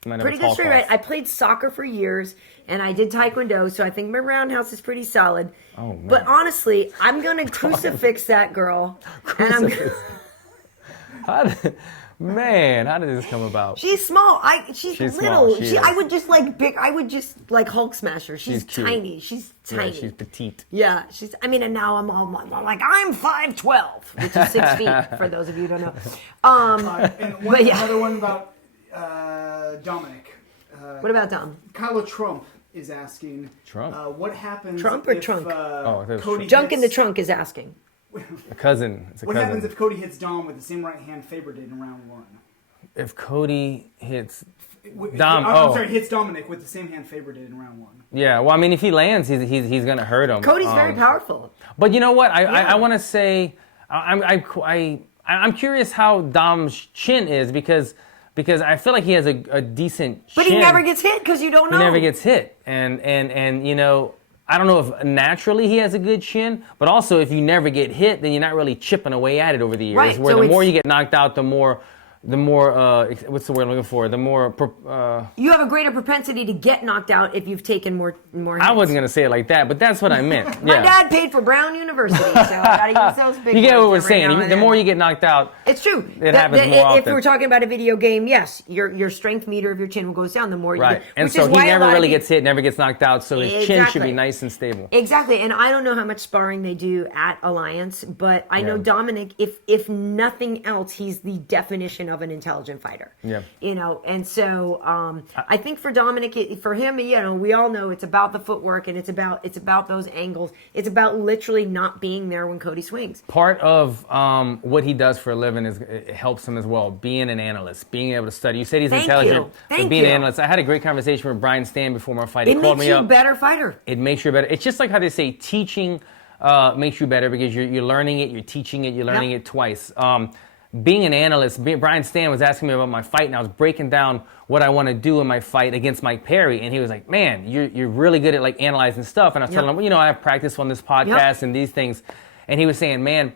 Pretty good straight right. I played soccer for years, and I did taekwondo, so I think my roundhouse is pretty solid. Oh, man. But honestly, I'm going to crucifix that girl. Man, how did this come about? She's small. She's little. Small. I would just like Hulk smash her. She's tiny. She's tiny. Yeah, she's petite. Yeah, and now I'm all like I'm 5'12", which is 6 feet for those of you who don't know. Another one about Dominick. What about Dom? Kylo Trump is asking. Trump. What happens? Trump or if, trunk? Cody Junk in the trunk is asking. A cousin. What happens if Cody hits Dom with the same right hand Faber did in round 1? If Cody hits Dom, hits Dominick with the same hand Faber did in round 1. Yeah, well, I mean, if he lands, he's gonna hurt him. Cody's very powerful. But you know what? I want to say, I'm curious how Dom's chin is because I feel like he has a decent chin. But he never gets hit because you don't know. He never gets hit, and you know. I don't know if naturally he has a good chin, but also if you never get hit, then you're not really chipping away at it over the years. Right. Where the more you get knocked out, the more what's the word I'm looking for? The more you have a greater propensity to get knocked out if you've taken more hits. I wasn't gonna say it like that, but that's what I meant. My dad paid for Brown University, so I gotta use those big. You get what we're saying. The more you get knocked out, it's true. It happens more often. If we're talking about a video game, yes, your strength meter of your chin goes down the more you get. And so he never really gets hit, never gets knocked out, so his chin should be nice and stable. Exactly, and I don't know how much sparring they do at Alliance, but I know Dominick, if nothing else, he's the definition of an intelligent fighter. Yeah. You know, and so I think for Dominick, for him, you know, we all know it's about the footwork and it's about those angles. It's about literally not being there when Cody swings. Part of what he does for a living it helps him as well. Being an analyst, being able to study. You said he's intelligent, but being an analyst. I had a great conversation with Bryant Stan before my fight. He called me up. It makes you a better fighter. It makes you a better. It's just like how they say teaching makes you better because you're learning it, you're teaching it, you're learning it twice. Being an analyst, Brian Stan was asking me about my fight, and I was breaking down what I want to do in my fight against Mike Perry, and he was like, "Man, you're really good at like analyzing stuff." And I was telling him, I have practice on this podcast and these things, and he was saying, "Man,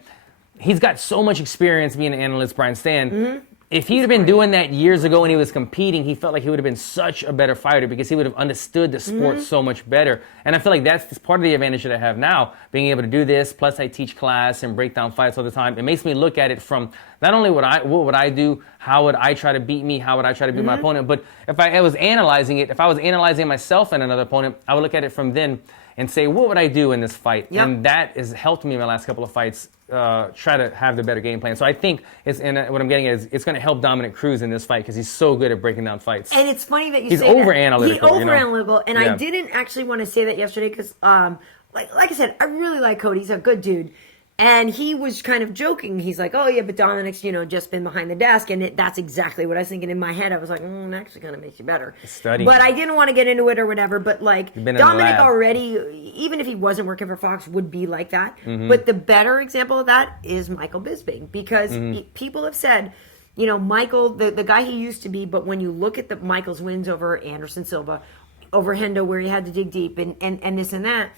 he's got so much experience being an analyst, Brian Stan. If he'd have been doing that years ago when he was competing, he felt like he would have been such a better fighter because he would have understood the sport so much better. And I feel like that's part of the advantage that I have now, being able to do this. Plus, I teach class and break down fights all the time. It makes me look at it from not only what would I do, how would I try to beat me, how would I try to beat my opponent, but if I was analyzing it, if I was analyzing myself and another opponent, I would look at it from then and say, what would I do in this fight? Yep. And that has helped me in my last couple of fights try to have the better game plan. So I think what I'm getting at is it's going to help Dominick Cruz in this fight because he's so good at breaking down fights. And it's funny that you he's say over-analytical. He's over-analytical, and I didn't actually want to say that yesterday because, like I said, I really like Cody. He's a good dude. And he was kind of joking. He's like, oh, yeah, but Dominick's, just been behind the desk. And that's exactly what I was thinking in my head. I was like, it actually kind of makes you better. Study. But I didn't want to get into it or whatever. But, Dominick already, even if he wasn't working for Fox, would be like that. But the better example of that is Michael Bisping. Because people have said, Michael, the guy he used to be, but when you look at Michael's wins over Anderson Silva, over Hendo, where he had to dig deep, and this and that,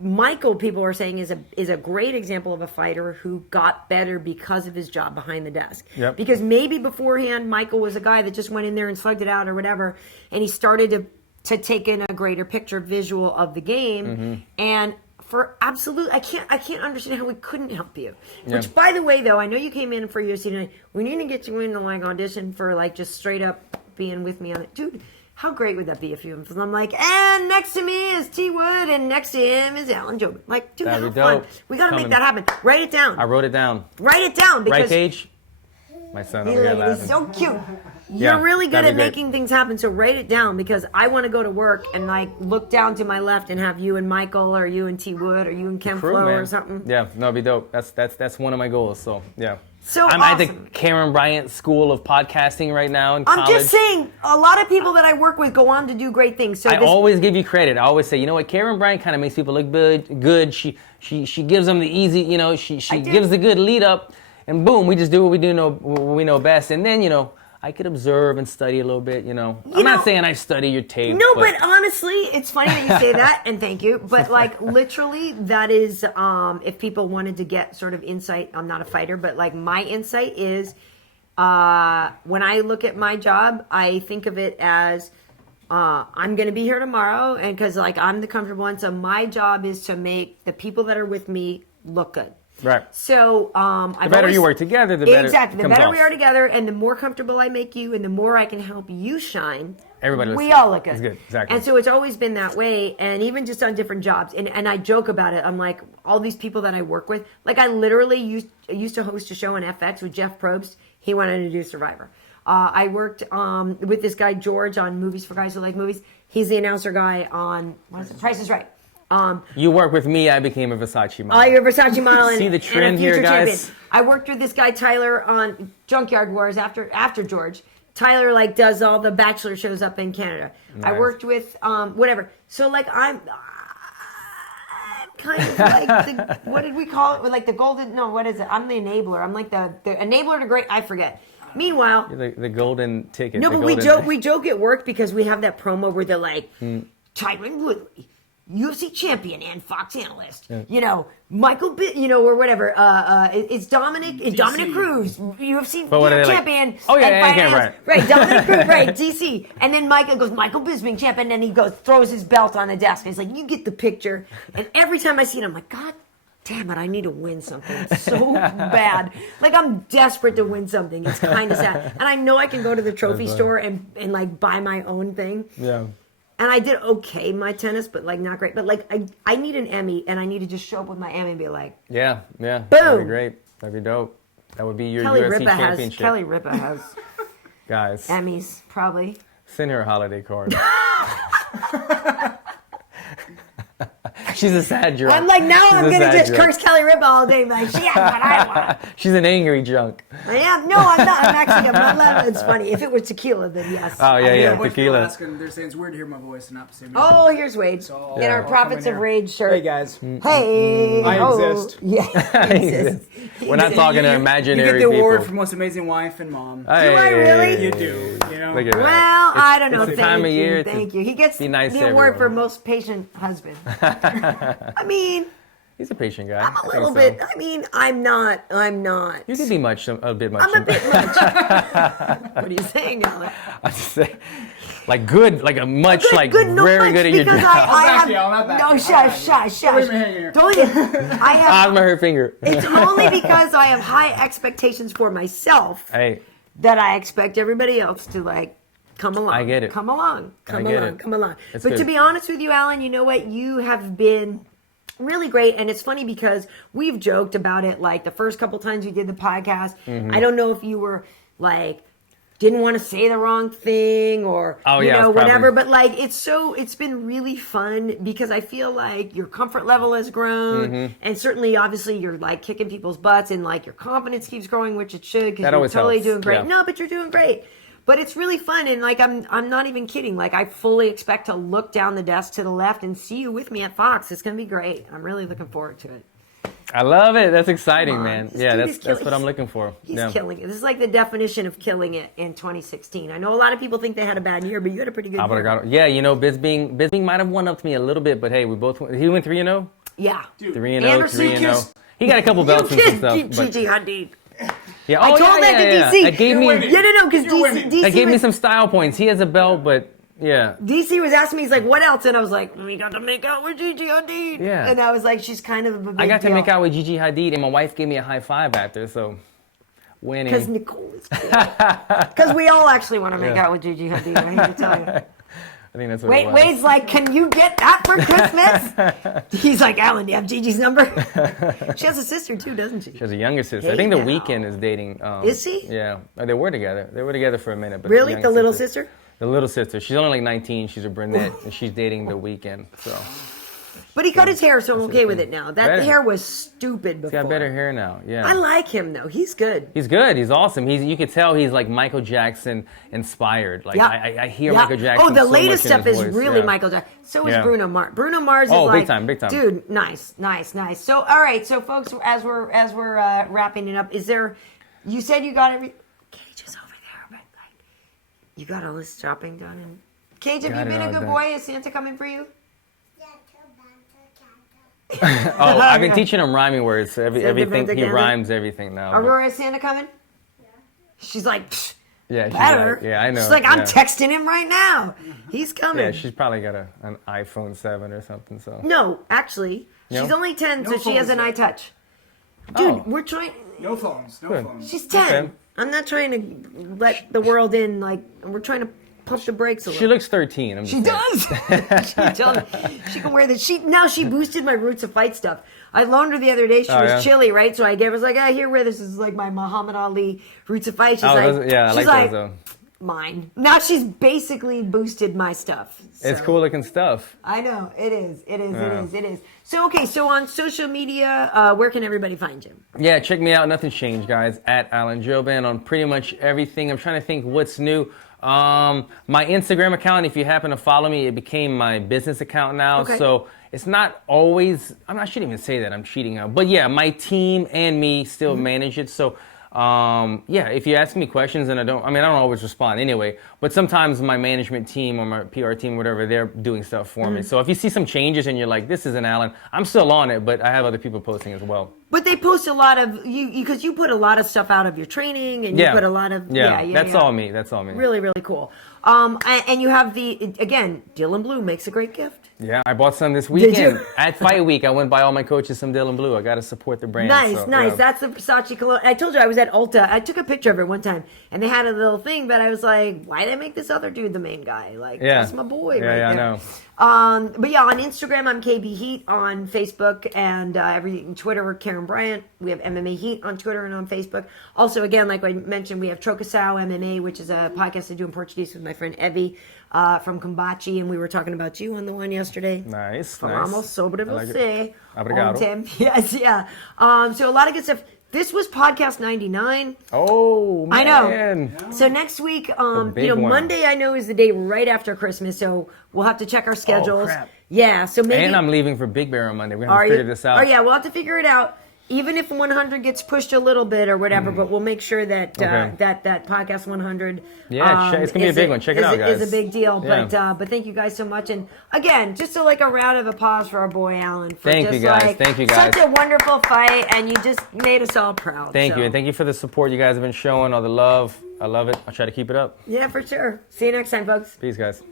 Michael, people are saying, is a great example of a fighter who got better because of his job behind the desk. Yep. Because maybe beforehand, Michael was a guy that just went in there and slugged it out or whatever, and he started to take in a greater picture visual of the game. And for absolute, I can't understand how we couldn't help you. Yeah. Which, by the way, though, I know you came in for UFC tonight. We need to get you in to audition for just straight up being with me on it, dude. How great would that be if you? I'm like, and next to me is T. Wood, and next to him is Alan Jouban. Like, dude, That'd how be fun. dope. We got to make that happen. Write it down. I wrote it down. Write it down because Right, Paige? My son over here laughing. he's so cute. Yeah, You're really good that'd at be great. making things happen, so write it down because I want to go to work and look down to my left and have you and Michael or you and T. Wood or you and Ken Flo or something. Yeah, no, it'd be dope. That's one of my goals. So yeah. So I'm awesome. at the Karyn Bryant School of Podcasting right now in college. I'm just saying, a lot of people that I work with go on to do great things. So I always give you credit. I always say, you know what, Karyn Bryant kind of makes people look good. She gives them the easy, she gives the good lead up, and boom, we just do what we know best. And then, I could observe and study a little bit, I'm not saying I study your tape. No, but honestly, it's funny that you say that, and thank you. But literally, that is, if people wanted to get sort of insight, I'm not a fighter, but my insight is, when I look at my job, I think of it as, I'm going to be here tomorrow, and because I'm the comfortable one, so my job is to make the people that are with me look good. Right. So, the better you work together, the better exactly. The comes better off. we are together, and the more comfortable I make you, and the more I can help you shine. Everybody looks we good. all look good. It's good, exactly. And so it's always been that way, and even just on different jobs. And I joke about it. I'm like, all these people that I work with, I literally used to host a show on FX with Jeff Probst. He wanted to do Survivor. I worked with this guy George on Movies for Guys Who Like Movies. He's the announcer guy on Price is Right. You work with me, I became a Versace model. You're a Versace model. See the trend and a here, future guys? champion. I worked with this guy Tyler on Junkyard Wars after George. Tyler does all the Bachelor shows up in Canada. Nice. I worked with whatever. So I'm kind of what did we call it? The golden? No, what is it? I'm the enabler. I'm the enabler to great. I forget. Meanwhile, You're the golden ticket. no, but we joke at work because we have that promo where they're like, Tyron Woodley, UFC champion and Fox analyst, Michael, or whatever. It's Dominick Cruz, UFC champion. Oh yeah, right, Dominick Cruz, right, DC. And then Michael goes, Michael Bisping champion, and he throws his belt on the desk. And he's like, you get the picture. And every time I see it, I'm like, God damn it, I need to win something so bad. I'm desperate to win something. It's kind of sad. And I know I can go to the trophy store and buy my own thing. Yeah. And I did okay my tennis, but not great. But I need an Emmy, and I need to just show up with my Emmy and be like, yeah, boom, that'd be great, that'd be dope. That would be your UFC championship. Kelly Ripa has guys, Emmys probably. Send her a holiday card. She's a sad drunk. I'm now I'm gonna just curse Kelly Ripa all day, she has what I want. She's an angry drunk. I am. No, I'm not. I'm actually. I'm not. It's funny. If it was tequila, then yes. Oh yeah, tequila. They're saying it's weird to hear my voice and not the same. Oh, here's Wade in our Prophets of Rage shirt. Hey guys. Hey, I exist. Yeah, I exist. We're not talking to imaginary people. You get the award for most amazing wife and mom. Hey, do I really? You do. Look at well, I don't know. It's the time of year. Thank you. He gets nice the award for most patient husband. I mean, He's a patient guy. I'm a little bit. I mean, I'm not. You can be a bit much. I'm a bit much. What are you saying, Alan? I just say, like good, like a much, Good, like good, no very much, good at your because job. I'll back you. No, shush. Don't even. I have. Osma her finger. It's only because I have high expectations for myself Hey, that I expect everybody else to like come along. I get it. Come along. Come along. It's But good. to be honest with you, Alan, you know what? You have been really great, and it's funny because we've joked about it like the first couple times we did the podcast. Mm-hmm. I don't know if you were like didn't want to say the wrong thing or whatever, but like it's been really fun because I feel like your comfort level has grown, Mm-hmm. and certainly obviously you're like kicking people's butts and like your confidence keeps growing, which it should, because That you're always totally helps. doing great. Yeah. No, but you're doing great. But it's really fun, and like I'm not even kidding. Like I fully expect to look down the desk to the left and see you with me at Fox. It's gonna be great. I'm really looking forward to it. I love it. That's exciting, Come on. man. This Yeah, dude that's is what I'm looking for. He's Yeah. killing it. This is like the definition of killing it in 2016. I know a lot of people think they had a bad year, but you had a pretty good I would year. have got. Yeah, Bisping might have one up to me a little bit, but hey, we both went. He went 3-0. Yeah. 3-0, Anderson 3-0. He got a couple belts and some stuff. But Gigi Hadid. yeah, I told that to DC. That gave me. No, because You're winning. DC That gave me was, some style points. He has a belt, but yeah. DC was asking me, he's like, what else? And I was like, we got to make out with Gigi Hadid. Yeah. And I was like, she's kind of a big I got to deal. make out with Gigi Hadid, and my wife gave me a high five after, so winning. Because Nicole is cool. Because we all actually want to make out with Gigi Hadid, I hate to tell you. I think that's what it was. Wade's like, can you get that for Christmas? He's like, Alan, do you have Gigi's number? She has a sister too, doesn't she? She has a younger sister. Hey I think The now. Weeknd is dating. Is she? Yeah. They were together. They were together for a minute. But Really? younger The little sister? The little sister. She's only like 19. She's a brunette, and she's dating The Weeknd. So But he cut his hair, so I'm okay with it now. That Better. hair was stupid before. he's got better hair now. Yeah. I like him though. He's good. He's good. He's awesome. You could tell he's like Michael Jackson inspired. Like Yeah. I hear Yeah. Michael Jackson. Oh, the so latest much in stuff his is voice. really Yeah. Michael Jackson. So is Yeah. Bruno Mars. Bruno Mars is Oh, like, big time. dude, nice. So, all right, so folks, as we're wrapping it up, is there? You said you got Cage is over there, but like, you got all this shopping done. And Cage, have Got you it been a all good done. boy? Is Santa coming for you? Oh, I've been teaching him rhyming words. So everything he Santa rhymes everything now. but- Aurora, is Santa coming? Yeah. She's like, Psh, Yeah, she's better. like, yeah, I know. She's like, I'm yeah. texting him right now. He's coming. Yeah, she's probably got an iPhone 7 or something. So No, actually, No? she's only 10, No so she has phones an yet. iTouch. Dude, Oh. we're trying. No phones. No Good. phones. She's 10. Okay. I'm not trying to let the world in. Like, we're trying to pump the brakes a little. she looks 13. I'm just She saying. does. She can wear this. Now she boosted my Roots of Fight stuff. I loaned her the other day. She Oh, was yeah? chilly, right? So I gave her, like, here, wear this. This is like my Muhammad Ali Roots of Fight. She's Oh, like, those- yeah, I she's like like, those though. mine. Now she's basically boosted my stuff. It's So- cool looking stuff. I know. It is. Yeah. It is. So, okay. So on social media, where can everybody find you? Yeah, check me out. Nothing's changed, guys. At Alan Jouban on pretty much everything. I'm trying to think what's new. My Instagram account, if you happen to follow me, it became my business account now. Okay. So it's not always, I shouldn't even say that I'm cheating out. But yeah, my team and me still manage it. So yeah, if you ask me questions and I don't always respond anyway, but sometimes my management team or my PR team, whatever, they're doing stuff for me. So if you see some changes and you're like, this isn't Alan, I'm still on it, but I have other people posting as well. But they post a lot of you because you put a lot of stuff out of your training and you put a lot of That's all me. That's all me. Really, really cool. And you have again, Dylan Blue makes a great gift. Yeah, I bought some this Did weekend. you? At Fight Week, I went by all my coaches some Dylan Blue. I got to support the brand. Nice. so, Nice. yeah. That's the Versace cologne. I told you I was at Ulta. I took a picture of it one time, and they had a little thing, but I was like, why did they make this other dude the main guy? Like, that's my boy right I there. know. But yeah, on Instagram, I'm KB Heat. On Facebook and Twitter, we're Karyn Bryant. We have MMA Heat on Twitter and on Facebook. Also, again, like I mentioned, we have Trocasao MMA, which is a podcast I do in Português with my friend Evie from Combachi, and we were talking about you on the one yesterday. Nice. Falamos sobre I like it. você. Obrigado. Ontem. Yes, yeah. So a lot of good stuff. This was podcast 99. Oh, man. I know. So next week, big one. Monday I know is the day right after Christmas, so we'll have to check our schedules. crap. Yeah, so maybe. And I'm leaving for Big Bear on Monday. We're going to Are have to you? figure this out. Oh yeah, we'll have to figure it out. even if 100 gets pushed a little bit or whatever, but we'll make sure that that podcast 100. Yeah, it's gonna be a big one. Check it out, guys. Is a big deal. Yeah. But thank you guys so much. And again, just like a round of applause for our boy Alan. For Thank you guys. Thank you guys. Such a wonderful fight, and you just made us all proud. Thank you, and thank you for the support you guys have been showing, all the love. I love it. I'll try to keep it up. Yeah, for sure. See you next time, folks. Peace, guys.